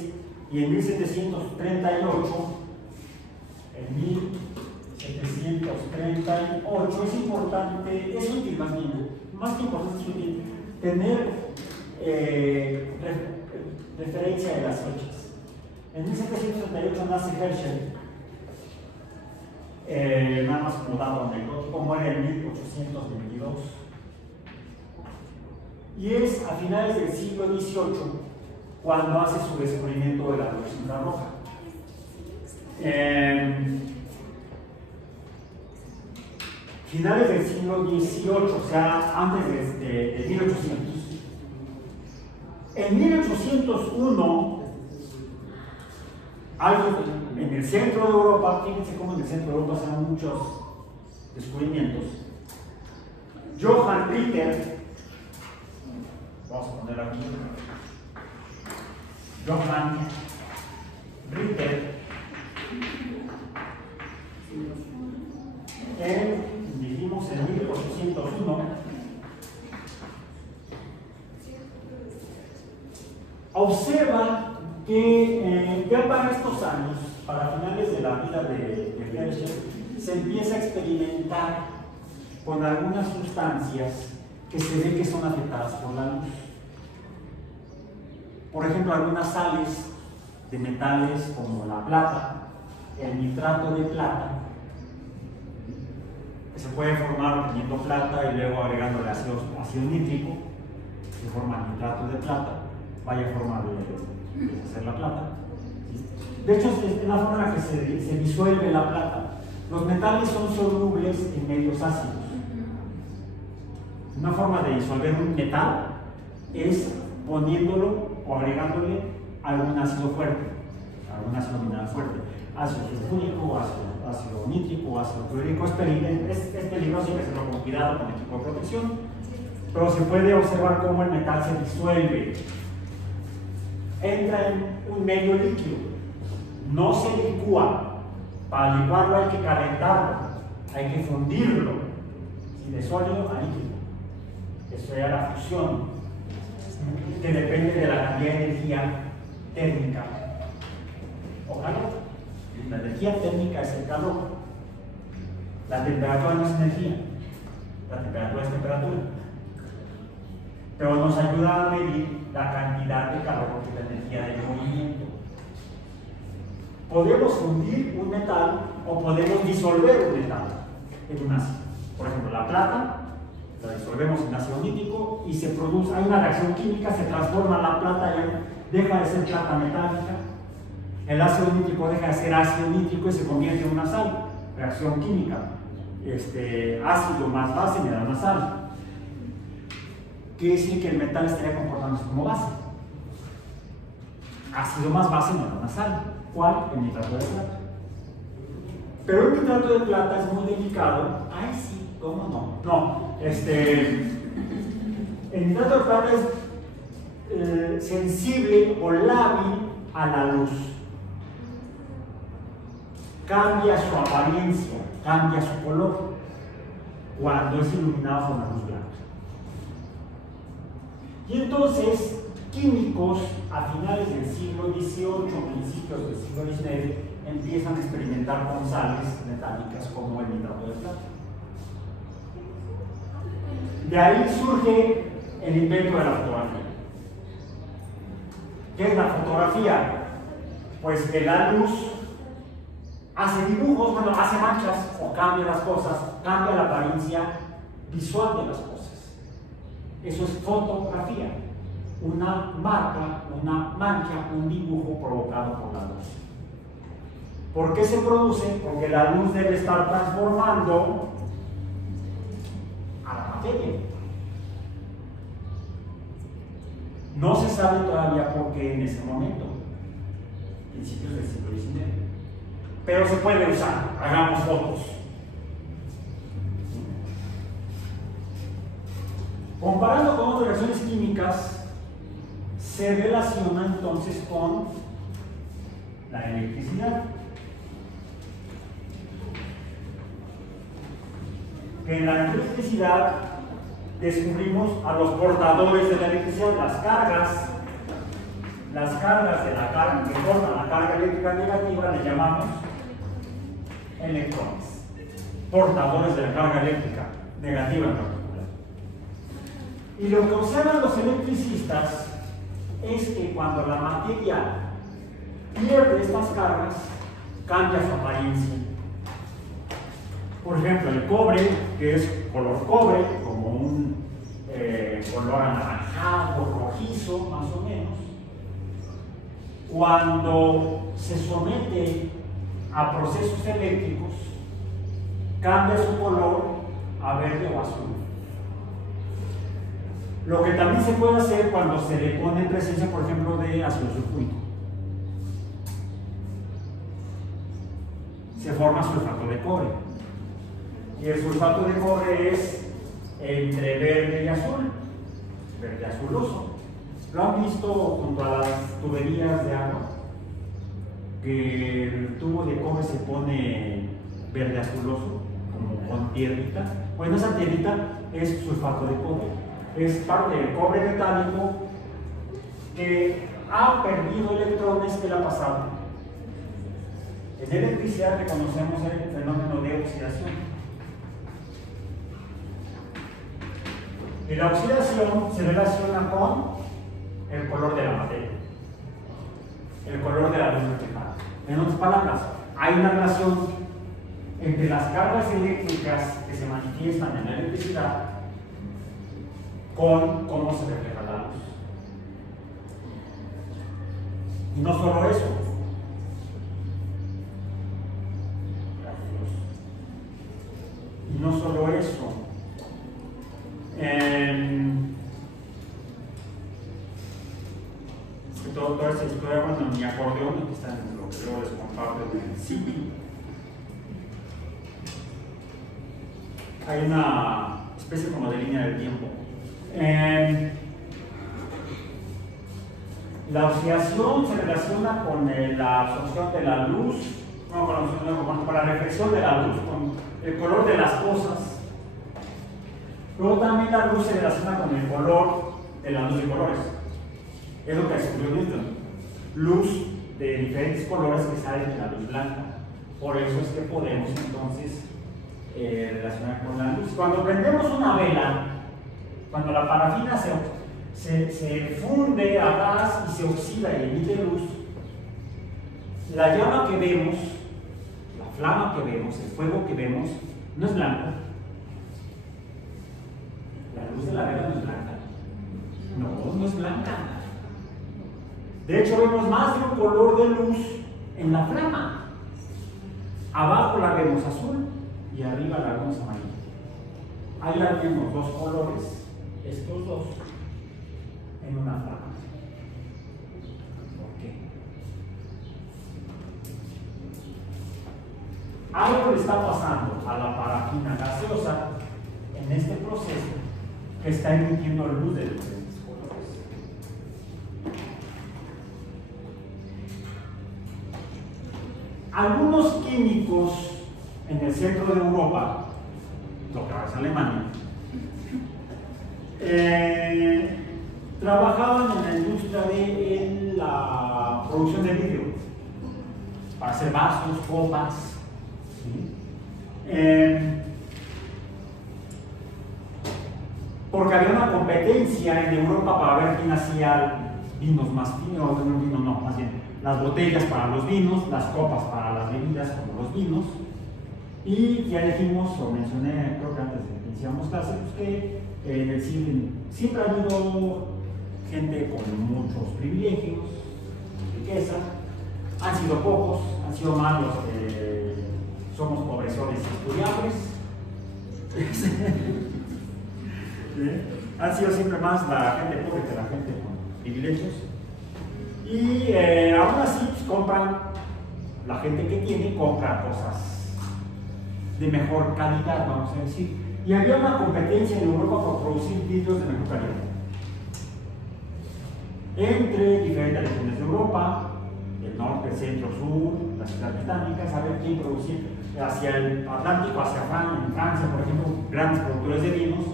y en 1738, es importante, es útil más bien, más que importante es útil, tener referencia de las fechas. En 1738 nace Herschel, nada más como dato anecdótico, muere en 1822. Y es a finales del siglo XVIII cuando hace su descubrimiento de la luz infrarroja. Finales del siglo XVIII, o sea, antes de 1800. En 1801, en el centro de Europa, fíjense cómo en el centro de Europa se dan muchos descubrimientos. Johann Ritter, vamos a poner aquí, Johann Ritter, dijimos en 1801, observa que ya para estos años, para finales de la vida de Herschel, se empieza a experimentar con algunas sustancias que se ve que son afectadas por la luz. Por ejemplo, algunas sales de metales como la plata, el nitrato de plata, que se puede formar obteniendo plata y luego agregándole ácido nítrico, se forma nitrato de plata, vaya forma de deshacer la plata. De hecho, es la forma en la que se disuelve la plata. Los metales son solubles en medios ácidos. Una forma de disolver un metal es poniéndolo o agregándole algún ácido fuerte, algún ácido mineral fuerte, ácido sulfúrico, ácido nítrico, ácido clorhídrico. Es peligroso, hay que hacerlo con cuidado, con equipo de protección, pero se puede observar cómo el metal se disuelve, entra en un medio líquido, no se licúa. Para licuarlo hay que calentarlo, hay que fundirlo, de sólido a líquido. Eso sería la fusión, que depende de la cantidad de energía térmica o calor. La energía térmica es el calor, la temperatura no es energía, la temperatura es temperatura, pero nos ayuda a medir la cantidad de calor y la energía de movimiento. Podemos fundir un metal o podemos disolver un metal en un ácido. Por ejemplo, la plata la disolvemos en ácido nítrico y se produce, hay una reacción química, se transforma la plata, ya deja de ser plata metálica, el ácido nítrico deja de ser ácido nítrico y se convierte en una sal, reacción química, ácido más base me da una sal. Quiere decir que el metal estaría comportándose como base. ácido más base no da una sal. ¿Cuál? El nitrato de plata. Pero el nitrato de plata es muy delicado. Ay, sí, ¿cómo no? No, el nitrato de plata es sensible o lábil a la luz. Cambia su apariencia, cambia su color cuando es iluminado con la luz blanca. Y entonces, químicos a finales del siglo XVIII, principios del siglo XIX, empiezan a experimentar con sales metálicas como el nitrato de plata. De ahí surge el invento de la fotografía. ¿Qué es la fotografía? Pues que la luz hace dibujos, bueno, hace manchas o cambia las cosas, cambia la apariencia visual de las cosas. Eso es fotografía. Una marca, una mancha, un dibujo provocado por la luz. ¿Por qué se produce? Porque la luz debe estar transformando a la materia. No se sabe todavía por qué en ese momento, principios del siglo XIX. Pero se puede usar, hagamos fotos. Comparando con otras reacciones químicas, se relaciona entonces con la electricidad. En la electricidad descubrimos a los portadores de la electricidad, las cargas de la carga que portan la carga eléctrica negativa, le llamamos electrones, portadores de la carga eléctrica negativa en particular. Y lo que observan los electricistas es que cuando la materia pierde estas cargas, cambia su apariencia. Por ejemplo, el cobre, que es color cobre, como un color anaranjado, rojizo, más o menos, cuando se somete a procesos eléctricos, cambia su color a verde o azul. Lo que también se puede hacer cuando se le pone en presencia, por ejemplo, de ácido sulfúrico. Se forma sulfato de cobre. Y el sulfato de cobre es entre verde y azul, verde azuloso. ¿Lo han visto junto a las tuberías de agua? Que el tubo de cobre se pone verde azuloso, como con tierrita. Bueno, esa tierrita es sulfato de cobre. Es parte del cobre metálico que ha perdido electrones que le ha pasado. En electricidad reconocemos el fenómeno de oxidación. Y la oxidación se relaciona con el color de la materia, el color de la luz reflejada. En otras palabras, hay una relación entre las cargas eléctricas que se manifiestan en la electricidad con cómo se refleja la luz. Y no solo eso. Y no solo eso. Toda esta historia, bueno, mi acordeón, que está en lo que luego les comparto en el sitio. Hay una especie como de línea del tiempo. La oxidación se relaciona con la absorción de la luz, no, con la reflexión de la luz, con el color de las cosas. Luego también la luz se relaciona con el color de la luz de colores. Es lo que descubrió Newton. Luz de diferentes colores que salen de la luz blanca. Por eso es que podemos entonces relacionar con la luz. Cuando prendemos una vela, cuando la parafina se funde a gas y se oxida y emite luz, la llama que vemos, la flama que vemos, el fuego que vemos, no es blanco. La luz de la vela no es blanca. No es blanca. De hecho, vemos más de un color de luz en la flama. Abajo la vemos azul y arriba la vemos amarilla. Ahí la tenemos dos colores, estos dos, en una flama. ¿Por qué? algo le está pasando a la parafina gaseosa en este proceso que está emitiendo luz de diferentes colores. Algunos químicos en el centro de Europa, lo que ahora es Alemania, trabajaban en la industria de la producción de vidrio para hacer vasos, copas, ¿sí? Porque había una competencia en Europa para ver quién hacía vinos más finos, más bien las botellas para los vinos, las copas para las bebidas como los vinos. Y ya dijimos, o mencioné, creo que antes de que iniciamos clases, pues que en el cine siempre ha habido gente con muchos privilegios, riqueza. Han sido pocos, han sido más los que somos pobrezones estudiables. Han sido siempre más la gente pobre que la gente con privilegios. Y aún así pues, compran, la gente que tiene compra cosas de mejor calidad, vamos a decir. Y había una competencia en Europa por producir vidrios de mejor calidad entre diferentes regiones de Europa, el norte, el centro, sur, las ciudades británicas, a ver quién producía hacia el Atlántico, hacia Francia, por ejemplo, grandes productores de vinos.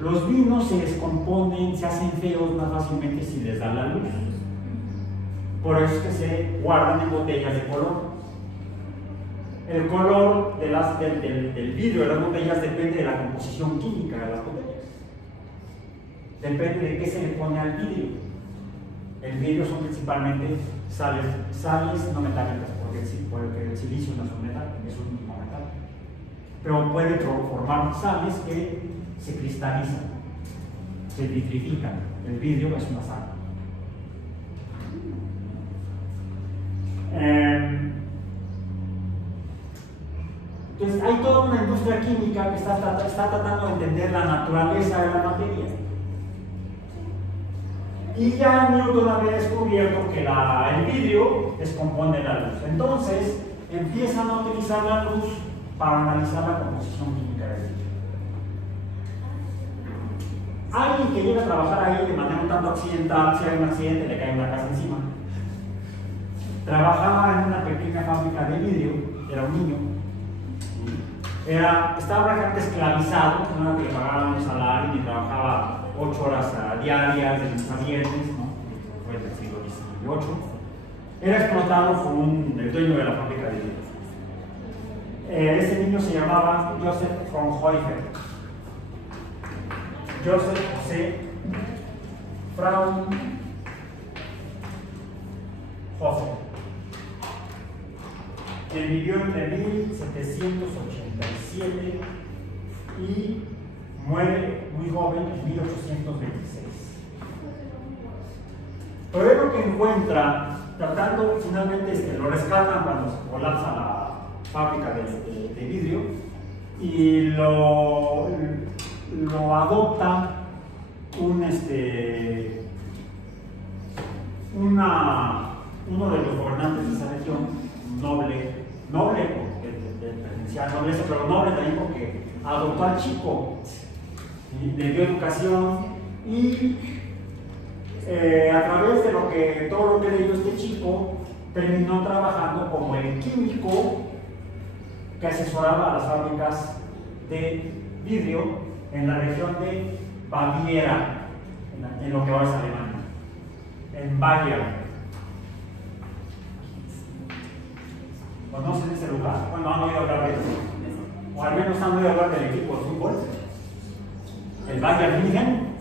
Los vinos se descomponen, se hacen feos más fácilmente si les da la luz. Por eso es que se guardan en botellas de color. El color del vidrio de las botellas depende de la composición química de las botellas. Depende de qué se le pone al vidrio. El vidrio son principalmente sales no metálicas, porque el silicio no es un metal, es un no metal. Pero puede formar sales que se cristalizan, se vitrifican. El vidrio es una sal. Entonces hay toda una industria química que está tratando de entender la naturaleza de la materia. Y ya Newton había descubierto que el vidrio descompone la luz. Entonces empiezan a utilizar la luz para analizar la composición química del vidrio. Alguien que llega a trabajar ahí de manera un tanto accidental, si hay un accidente, le cae una casa encima. Trabajaba en una pequeña fábrica de vidrio, era un niño. Estaba prácticamente esclavizado, no era que le pagaban un salario ni trabajaba 8 horas diarias, de lunes a viernes, ¿no? Fue del siglo XVIII. Era explotado por el dueño de la fábrica de vidrio. Ese niño se llamaba Joseph von Heuvel. Joseph José Fraunhofer. Que vivió entre 1787 y muere muy joven en 1826. Pero es lo que encuentra, tratando finalmente, lo rescatan cuando se colapsa la fábrica de vidrio y lo adopta uno de los gobernantes de esa región, noble porque pertenecía a nobleza, pero noble también porque adoptó al chico, ¿sí? Le dio educación y a través de todo lo que leyó este chico, terminó trabajando como el químico que asesoraba a las fábricas de vidrio en la región de Baviera, en lo que ahora es Alemania, en Bayern. ¿Conocen ese lugar? Bueno, han oído hablar de eso. O al menos han oído hablar del equipo de fútbol. El Bayern München,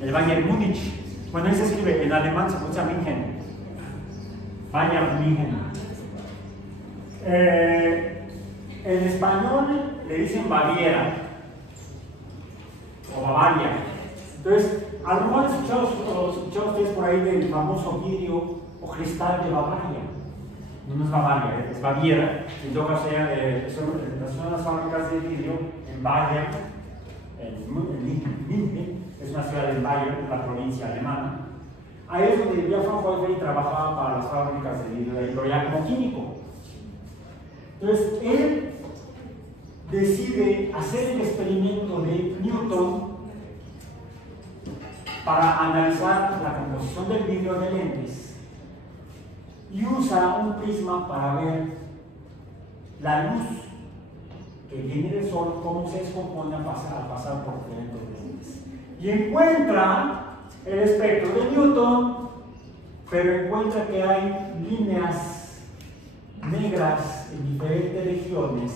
el Bayern Múnich. Bueno, ahí se escribe, en alemán se pronuncia München. Bayern München. En español le dicen Baviera o Bavaria. Entonces, a lo mejor han escuchado ustedes por ahí del famoso vidrio o cristal de Bavaria. No es Bavaria, es Baviera. En todo caso, son las fábricas de vidrio en Bayern, en München, es una ciudad del Bayern, la provincia alemana. Ahí es donde vivía von Heuvel y trabajaba para las fábricas de vidrio, pero ya como químico. Entonces, él decide hacer el experimento de Newton para analizar la composición del vidrio de lentes y usa un prisma para ver la luz que viene del sol, cómo se descompone al pasar por diferentes lentes. Y encuentra el espectro de Newton, pero encuentra que hay líneas negras en diferentes regiones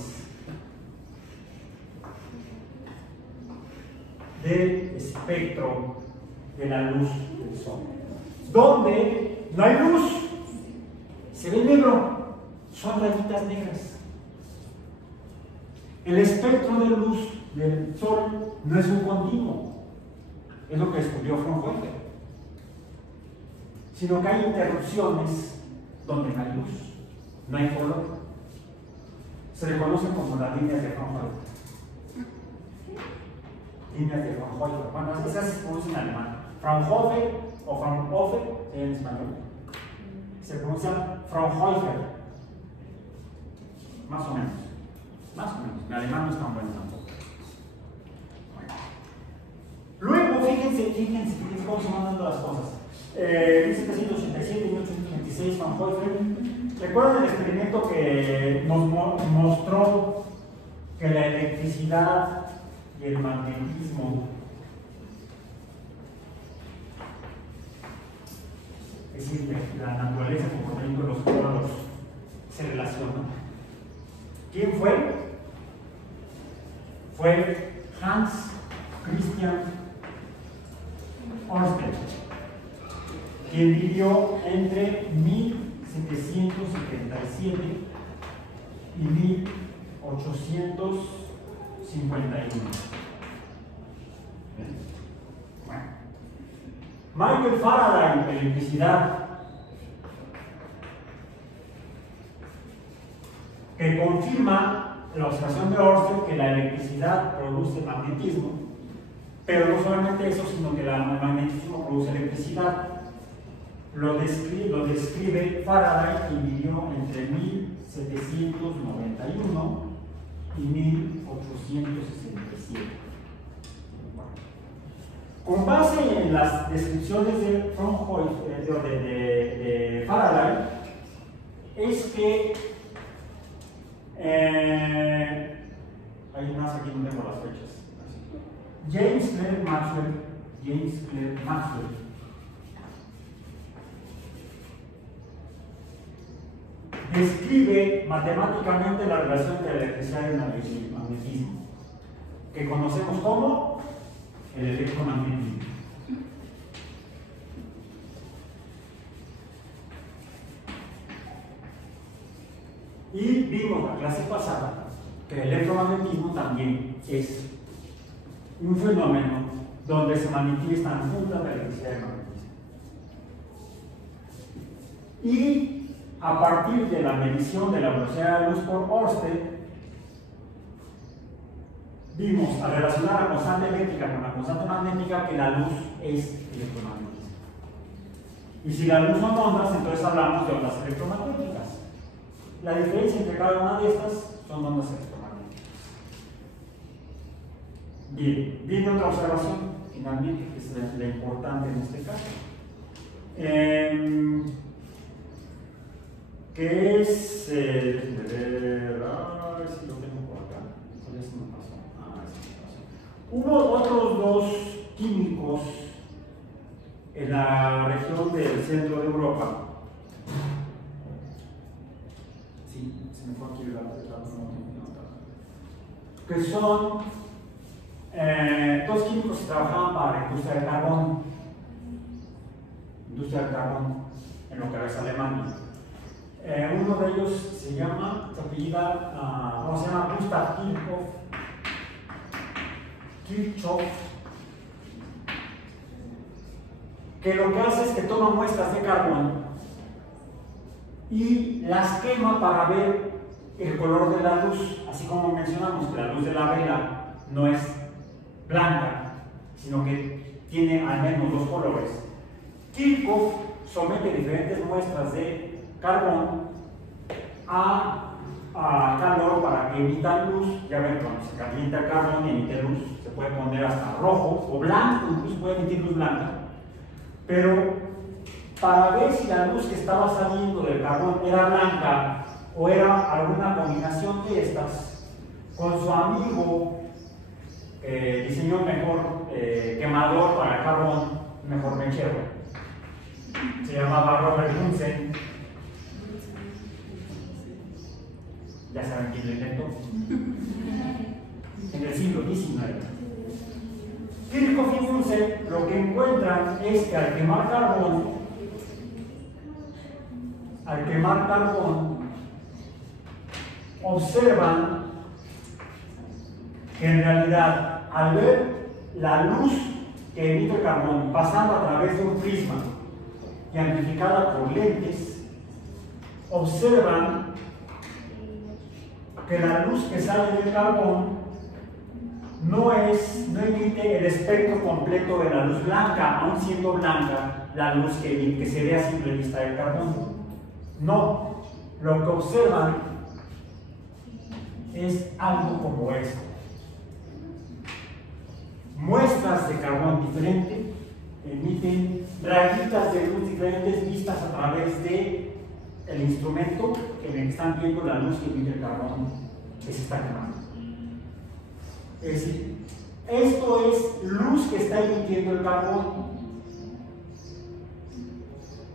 del espectro de la luz del sol. Donde no hay luz, se ve negro, son rayitas negras. El espectro de luz del sol no es un continuo, es lo que descubrió Fraunhofer, sino que hay interrupciones donde no hay luz, no hay color. Se le conocen como las líneas de Fraunhofer. Líneas de Fraunhofer. Bueno, esas se pronuncian en alemán. Fraunhofer o Fraunhofer en español. Se pronuncia Fraunhofer. Más o menos. Más o menos. Mi alemán no es tan bueno tampoco. Luego, fíjense cómo se van dando las cosas. 1787 y 1826, Fraunhofer. ¿Recuerdan el experimento que nos mostró que la electricidad y el magnetismo, es decir, la naturaleza, el comportamiento de los polos, se relacionan? ¿Quién fue? Fue Hans Christian Ørsted, quien vivió entre 1777 y 1851. Bueno. Michael Faraday, electricidad, que confirma la observación de Ørsted que la electricidad produce magnetismo, pero no solamente eso, sino que el magnetismo produce electricidad. Lo describe Faraday, que vivió entre 1791 y 1867. Con base en las descripciones de Fraunhofer, de Faraday, es que hay más aquí donde tengo las fechas. James Clerk Maxwell describe matemáticamente la relación entre la electricidad y el magnetismo, que conocemos como el electromagnetismo. Y vimos la clase pasada que el electromagnetismo también es un fenómeno donde se manifiestan juntas la electricidad y el magnetismo. Y a partir de la medición de la velocidad de la luz por Ørsted, vimos, al relacionar la constante eléctrica con la constante magnética, que la luz es electromagnetismo. Y si la luz son ondas, entonces hablamos de ondas electromagnéticas. La diferencia entre cada una de estas son ondas electromagnéticas. Bien, viene otra observación, finalmente, que es la importante en este caso. Que es, déjenme ver, si lo tengo por acá, ya se me pasó, se me pasó. Hubo otros dos químicos en la región del centro de Europa, sí, se me fue aquí la que son dos químicos que trabajaban para la industria del carbón, en lo que ahora es Alemania. Uno de ellos se apellida Gustav Kirchhoff, que lo que hace es que toma muestras de carbón y las quema para ver el color de la luz, así como mencionamos que la luz de la vela no es blanca, sino que tiene al menos dos colores. Kirchhoff somete diferentes muestras de carbón a a calor para que emita luz. Ya ven, cuando se calienta el carbón y emite luz, se puede poner hasta rojo o blanco, incluso puede emitir luz blanca. Pero para ver si la luz que estaba saliendo del carbón era blanca o era alguna combinación de estas, con su amigo diseñó un mejor quemador para el carbón, mejor mechero. Se llamaba Robert Bunsen. Ya saben quién lo inventó. En el siglo XIX. Kirchhoff y Bunsen lo que encuentran es que al quemar carbón, observan que en realidad al ver la luz que emite el carbón pasando a través de un prisma y amplificada por lentes, observan que la luz que sale del carbón no emite el espectro completo de la luz blanca, aun siendo blanca la luz que se ve a simple vista del carbón. No, lo que observan es algo como esto. Muestras de carbón diferente emiten rayitas de luz diferentes vistas a través de el instrumento en el que están viendo la luz que emite el carbón que se está quemando. Es decir, esto es luz que está emitiendo el carbón.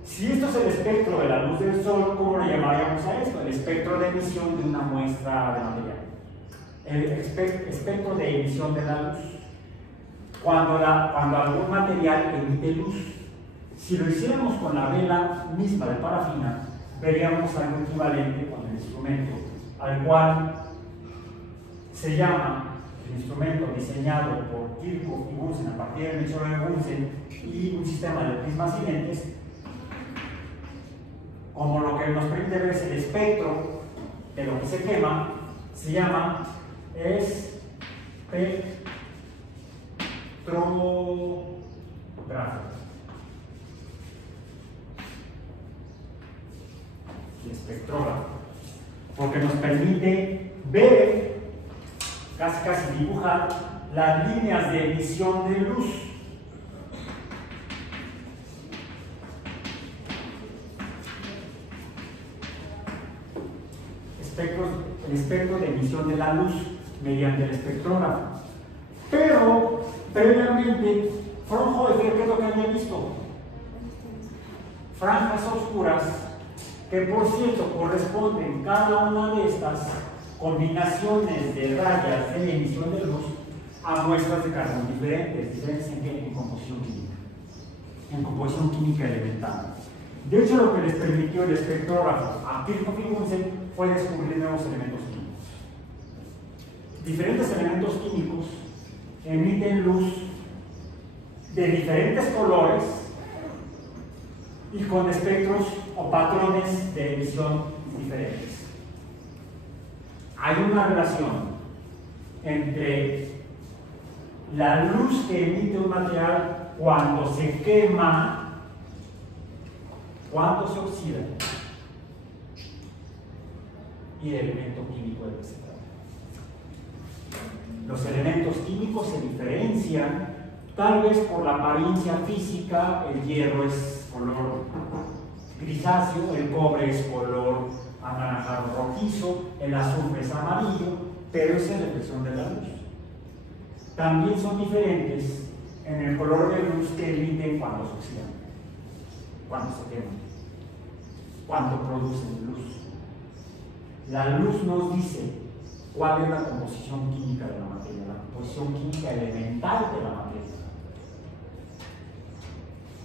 Si esto es el espectro de la luz del sol, ¿cómo le llamaríamos a esto? El espectro de emisión de una muestra de material. El espectro de emisión de la luz. Cuando algún material emite luz, si lo hiciéramos con la vela misma de parafina, veríamos algo equivalente con el instrumento, al cual se llama el instrumento diseñado por Kirchhoff y Bunsen a partir del mechero de Bunsen y un sistema de prismas y lentes, como lo que nos permite ver es el espectro de lo que se quema, se llama espectrografía. El espectrógrafo, porque nos permite ver, casi dibujar las líneas de emisión de luz. El espectro de emisión de la luz mediante el espectrógrafo. Pero previamente, Fraunhofer, ¿qué es lo que había visto? Franjas oscuras que, por cierto, corresponden cada una de estas combinaciones de rayas de emisión de luz a muestras de carbón diferentes en composición química, en composición química elemental. De hecho, lo que les permitió el espectrógrafo a Kirchhoff y Bunsen fue descubrir nuevos elementos químicos. Diferentes elementos químicos emiten luz de diferentes colores y con espectros o patrones de emisión diferentes. Hay una relación entre la luz que emite un material cuando se quema, cuando se oxida, y el elemento químico del que se trata. Los elementos químicos se diferencian tal vez por la apariencia física. El hierro es color grisáceo, el cobre es color anaranjado rojizo, el azufre es amarillo, pero es la reflexión de la luz. También son diferentes en el color de luz que emiten cuando se oxidan, cuando se queman, cuando producen luz. La luz nos dice cuál es la composición química de la materia, la composición química elemental de la materia.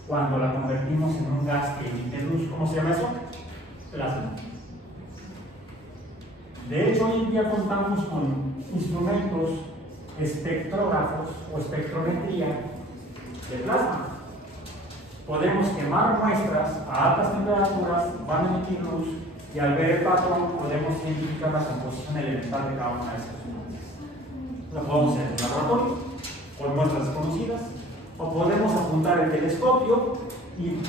Cuando la convertimos en un gas que emite luz, ¿cómo se llama eso? Plasma. De hecho, hoy en día contamos con instrumentos espectrógrafos o espectrometría de plasma. Podemos quemar muestras a altas temperaturas, van a emitir luz, y al ver el patrón podemos identificar la composición elemental de cada una de esas sustancias. Lo podemos hacer en el laboratorio con muestras desconocidas, o podemos apuntar el telescopio y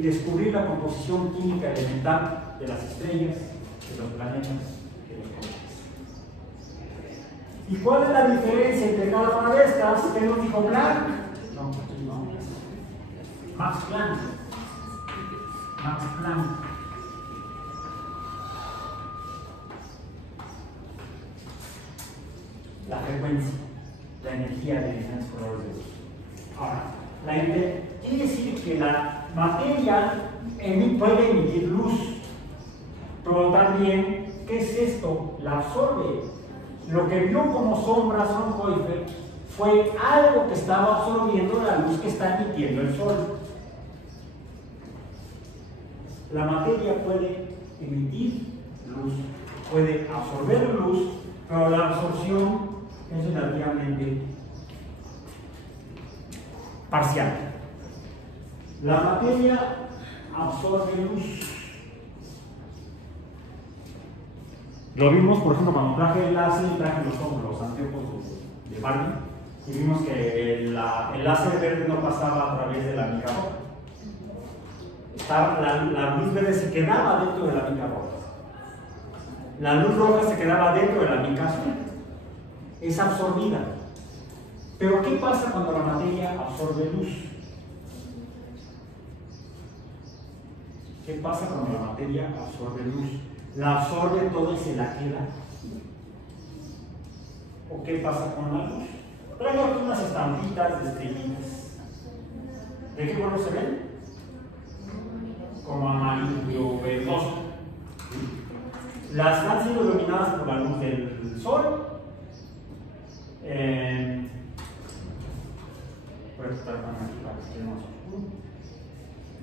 descubrir la composición química elemental de las estrellas, de los planetas, de los cometas. ¿Y cuál es la diferencia entre cada una de estas? ¿Qué nos dijo Planck? No, Max Planck. Max Planck. La frecuencia, la energía de diferentes colores de luz. Ahora, quiere decir que la materia puede emitir luz, pero también, ¿qué es esto? La absorbe. Lo que vio como sombra Fraunhofer fue algo que estaba absorbiendo la luz que está emitiendo el sol. La materia puede emitir luz, puede absorber luz, pero la absorción es relativamente parcial. La materia absorbe luz. Lo vimos, por ejemplo, cuando traje el láser y traje los anteojos de Barbie, y vimos que el láser verde no pasaba a través de la mica roja. La luz verde se quedaba dentro de la mica roja. La luz roja se quedaba dentro de la mica azul. Es absorbida. Pero ¿qué pasa cuando la materia absorbe luz? ¿Qué pasa cuando la materia absorbe luz? ¿La absorbe toda y se la queda? ¿O qué pasa con la luz? Traigo aquí unas estampitas de estrellitas. ¿De qué color se ven? Como amarillo verdoso. Las han sido iluminadas por la luz del sol.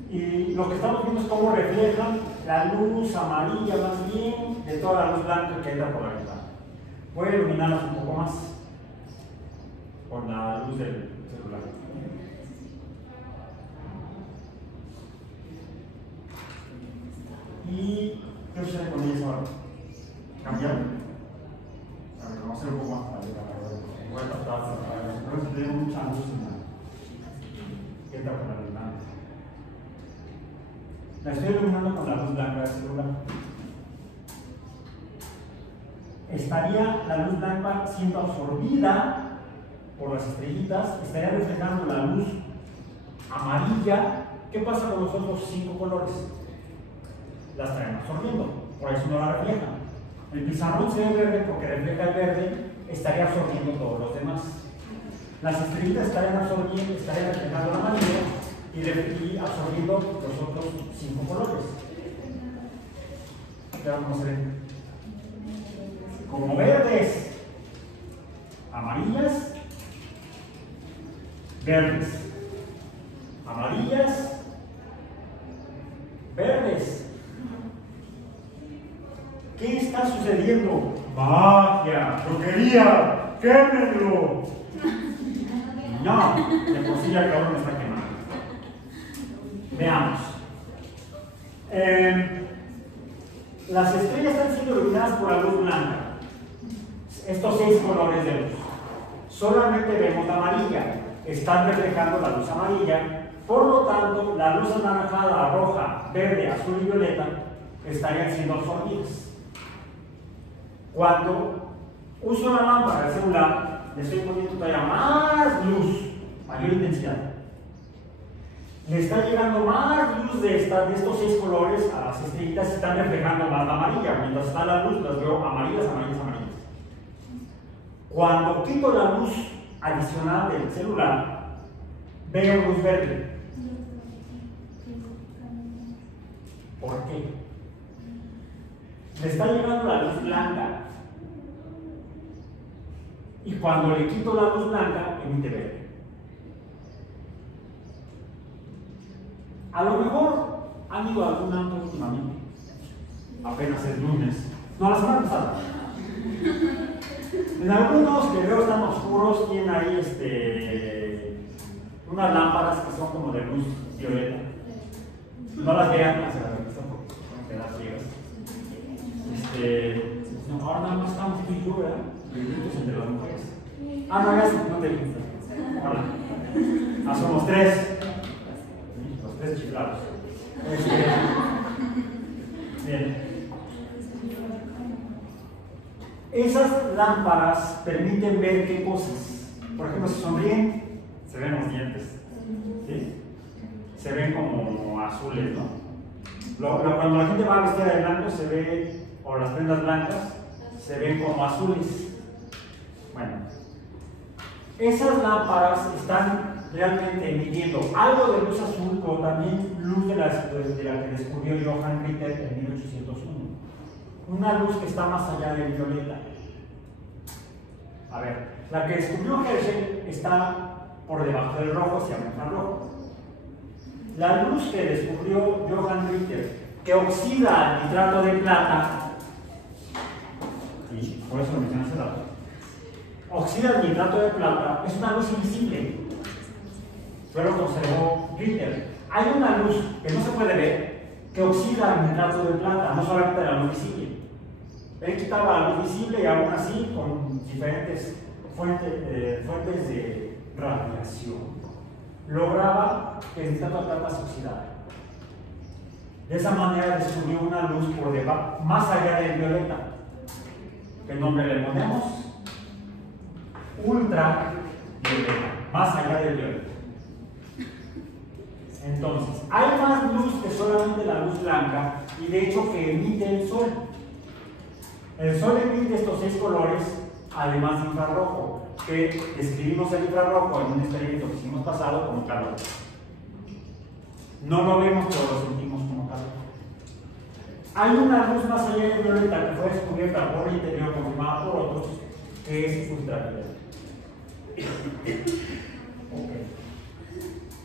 Y lo que estamos viendo es cómo reflejan la luz amarilla más bien de toda la luz blanca que entra por la ventana. Voy a iluminarlas un poco más con la luz del celular. ¿Y qué sucede con ellas ahora? ¿Cambiaron? A ver, vamos a hacer un poco más. Voy a tratar de tener mucha luz en la que entra por la ventana. La estoy iluminando con la luz blanca del celular. Estaría la luz blanca siendo absorbida por las estrellitas, estaría reflejando la luz amarilla. ¿Qué pasa con los otros 5 colores? La estarían absorbiendo, por eso no la reflejan. El pizarrón se ve verde porque refleja el verde, estaría absorbiendo todos los demás. Las estrellitas estarían absorbiendo, estarían reflejando la amarilla y absorbiendo los otros 5 colores. Claro, ¿cómo se ven? Como verdes, amarillas, verdes, amarillas, verdes. ¿Qué está sucediendo? ¡Magia! ¡Brujería! ¡Quémenlo! No, de por sí ya el calor me está quemando. Veamos. Las estrellas están siendo iluminadas por la luz blanca. Estos 6 colores de luz. Solamente vemos la amarilla. Están reflejando la luz amarilla. Por lo tanto, la luz anaranjada, roja, verde, azul y violeta estarían siendo absorbidas. Cuando uso la lámpara del celular, le estoy poniendo todavía más luz, mayor intensidad. Le está llegando más luz de estos 6 colores a las estrellitas y están reflejando más la amarilla. Mientras está la luz, las veo amarillas, amarillas, amarillas. Cuando quito la luz adicional del celular, veo luz verde. ¿Por qué? Le está llegando la luz blanca. Y cuando le quito la luz blanca, emite verde. A lo mejor han ido a algún antro últimamente. Apenas es lunes. No, la semana pasada. En algunos que veo están oscuros, tienen ahí unas lámparas que son como de luz violeta. No las vean, no se las revisan porque son quedas ciegas. No, ahora nada más estamos tú y yo, ¿verdad? Benditos entre las mujeres. Ah, no, ya no te viste. Hola. Ah, somos 3. Los 3 chiflados. Bien. Esas lámparas permiten ver qué cosas. Por ejemplo, si sonríen, se ven los dientes, ¿sí? Se ven como azules, ¿no? Cuando la gente va vestida de blanco se ve, o las prendas blancas, se ven como azules. Bueno, esas lámparas están realmente emitiendo algo de luz azul, como también luz de la que descubrió Johann Ritter en 1801. Una luz que está más allá del violeta. A ver, la que descubrió Herschel está por debajo del rojo, se llama infrarrojo. La luz que descubrió Johann Ritter, que oxida el nitrato de plata, y por eso lo mencioné hace rato, oxida el nitrato de plata, es una luz invisible. Pero lo observó Ritter. Hay una luz que no se puede ver que oxida el nitrato de plata, no solamente la luz visible. Él quitaba la luz visible y aún así con diferentes fuentes de radiación lograba que el nitrato de plata se oxidara. De esa manera descubrió una luz por debajo, más allá del violeta. ¿Qué nombre le ponemos? Ultravioleta, más allá del violeta. Entonces, hay más luz que solamente la luz blanca, y de hecho que emite el sol. El sol emite estos 6 colores, además de infrarrojo, que describimos el infrarrojo en un experimento que hicimos pasado como calor. No lo vemos, pero lo sentimos como calor. Hay una luz más allá del violeta que fue descubierta por Ritter y confirmada por otros, que es ultravioleta. Okay.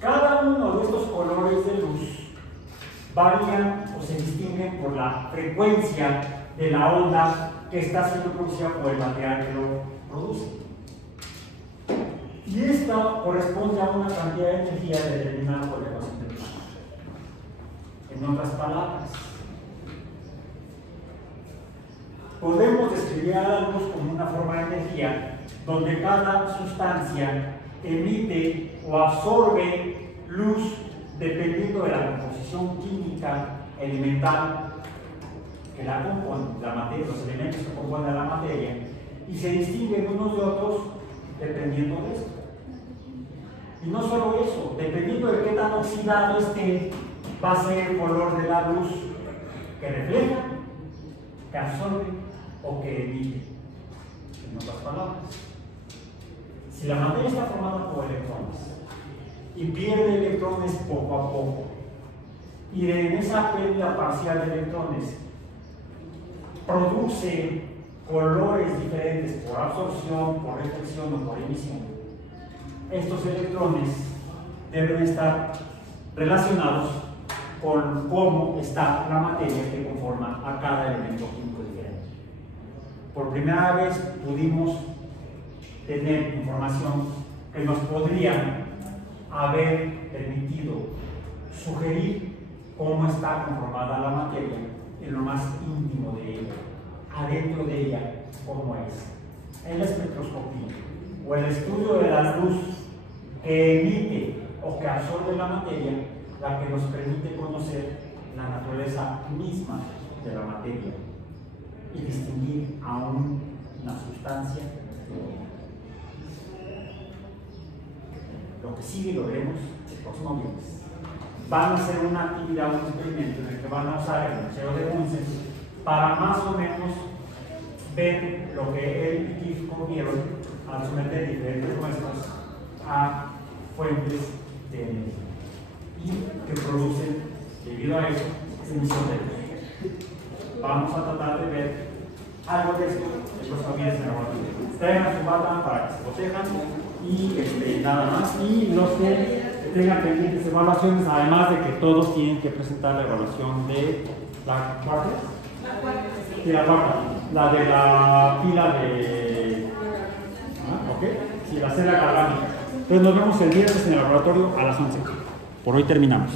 Cada uno de estos colores de luz varían o se distinguen por la frecuencia de la onda que está siendo producida por el material que lo produce. Y esta corresponde a una cantidad de energía determinada por la ecuación de Planck. En otras palabras, podemos describir a la luz como una forma de energía donde cada sustancia emite o absorbe luz dependiendo de la composición química elemental que la compone, los elementos que componen la materia, y se distinguen unos de otros dependiendo de esto. Y no solo eso, dependiendo de qué tan oxidado esté, va a ser el color de la luz que refleja, que absorbe o que emite. En otras palabras, si la materia está formada por electrones y pierde electrones poco a poco, y en esa pérdida parcial de electrones produce colores diferentes por absorción, por reflexión o por emisión, estos electrones deben estar relacionados con cómo está la materia que conforma a cada elemento químico diferente. Por primera vez pudimos tener información que nos podría haber permitido sugerir cómo está conformada la materia en lo más íntimo de ella, adentro de ella, cómo es. En la espectroscopía o el estudio de la luz que emite o que absorbe la materia, la que nos permite conocer la naturaleza misma de la materia y distinguir aún una sustancia de otra. Lo que sigue lo veremos el próximo viernes. Van a hacer una actividad, un experimento en el que van a usar el museo de Bunsen para más o menos ver lo que él y Keith vieron al someter diferentes muestras a fuentes de energía y que producen, debido a eso, emisión de luz. Vamos a tratar de ver algo de esto el próximo viernes en la laboratorio. Traigan su bata para que se protejan y nada más. Y los que tengan pendientes evaluaciones, además de que todos tienen que presentar la evaluación de la cuarta. Sí, la cuarta, la de la pila de. ¿Ok? Sí, la celda cargánica. Entonces nos vemos el viernes en el laboratorio a las 11. Por hoy terminamos.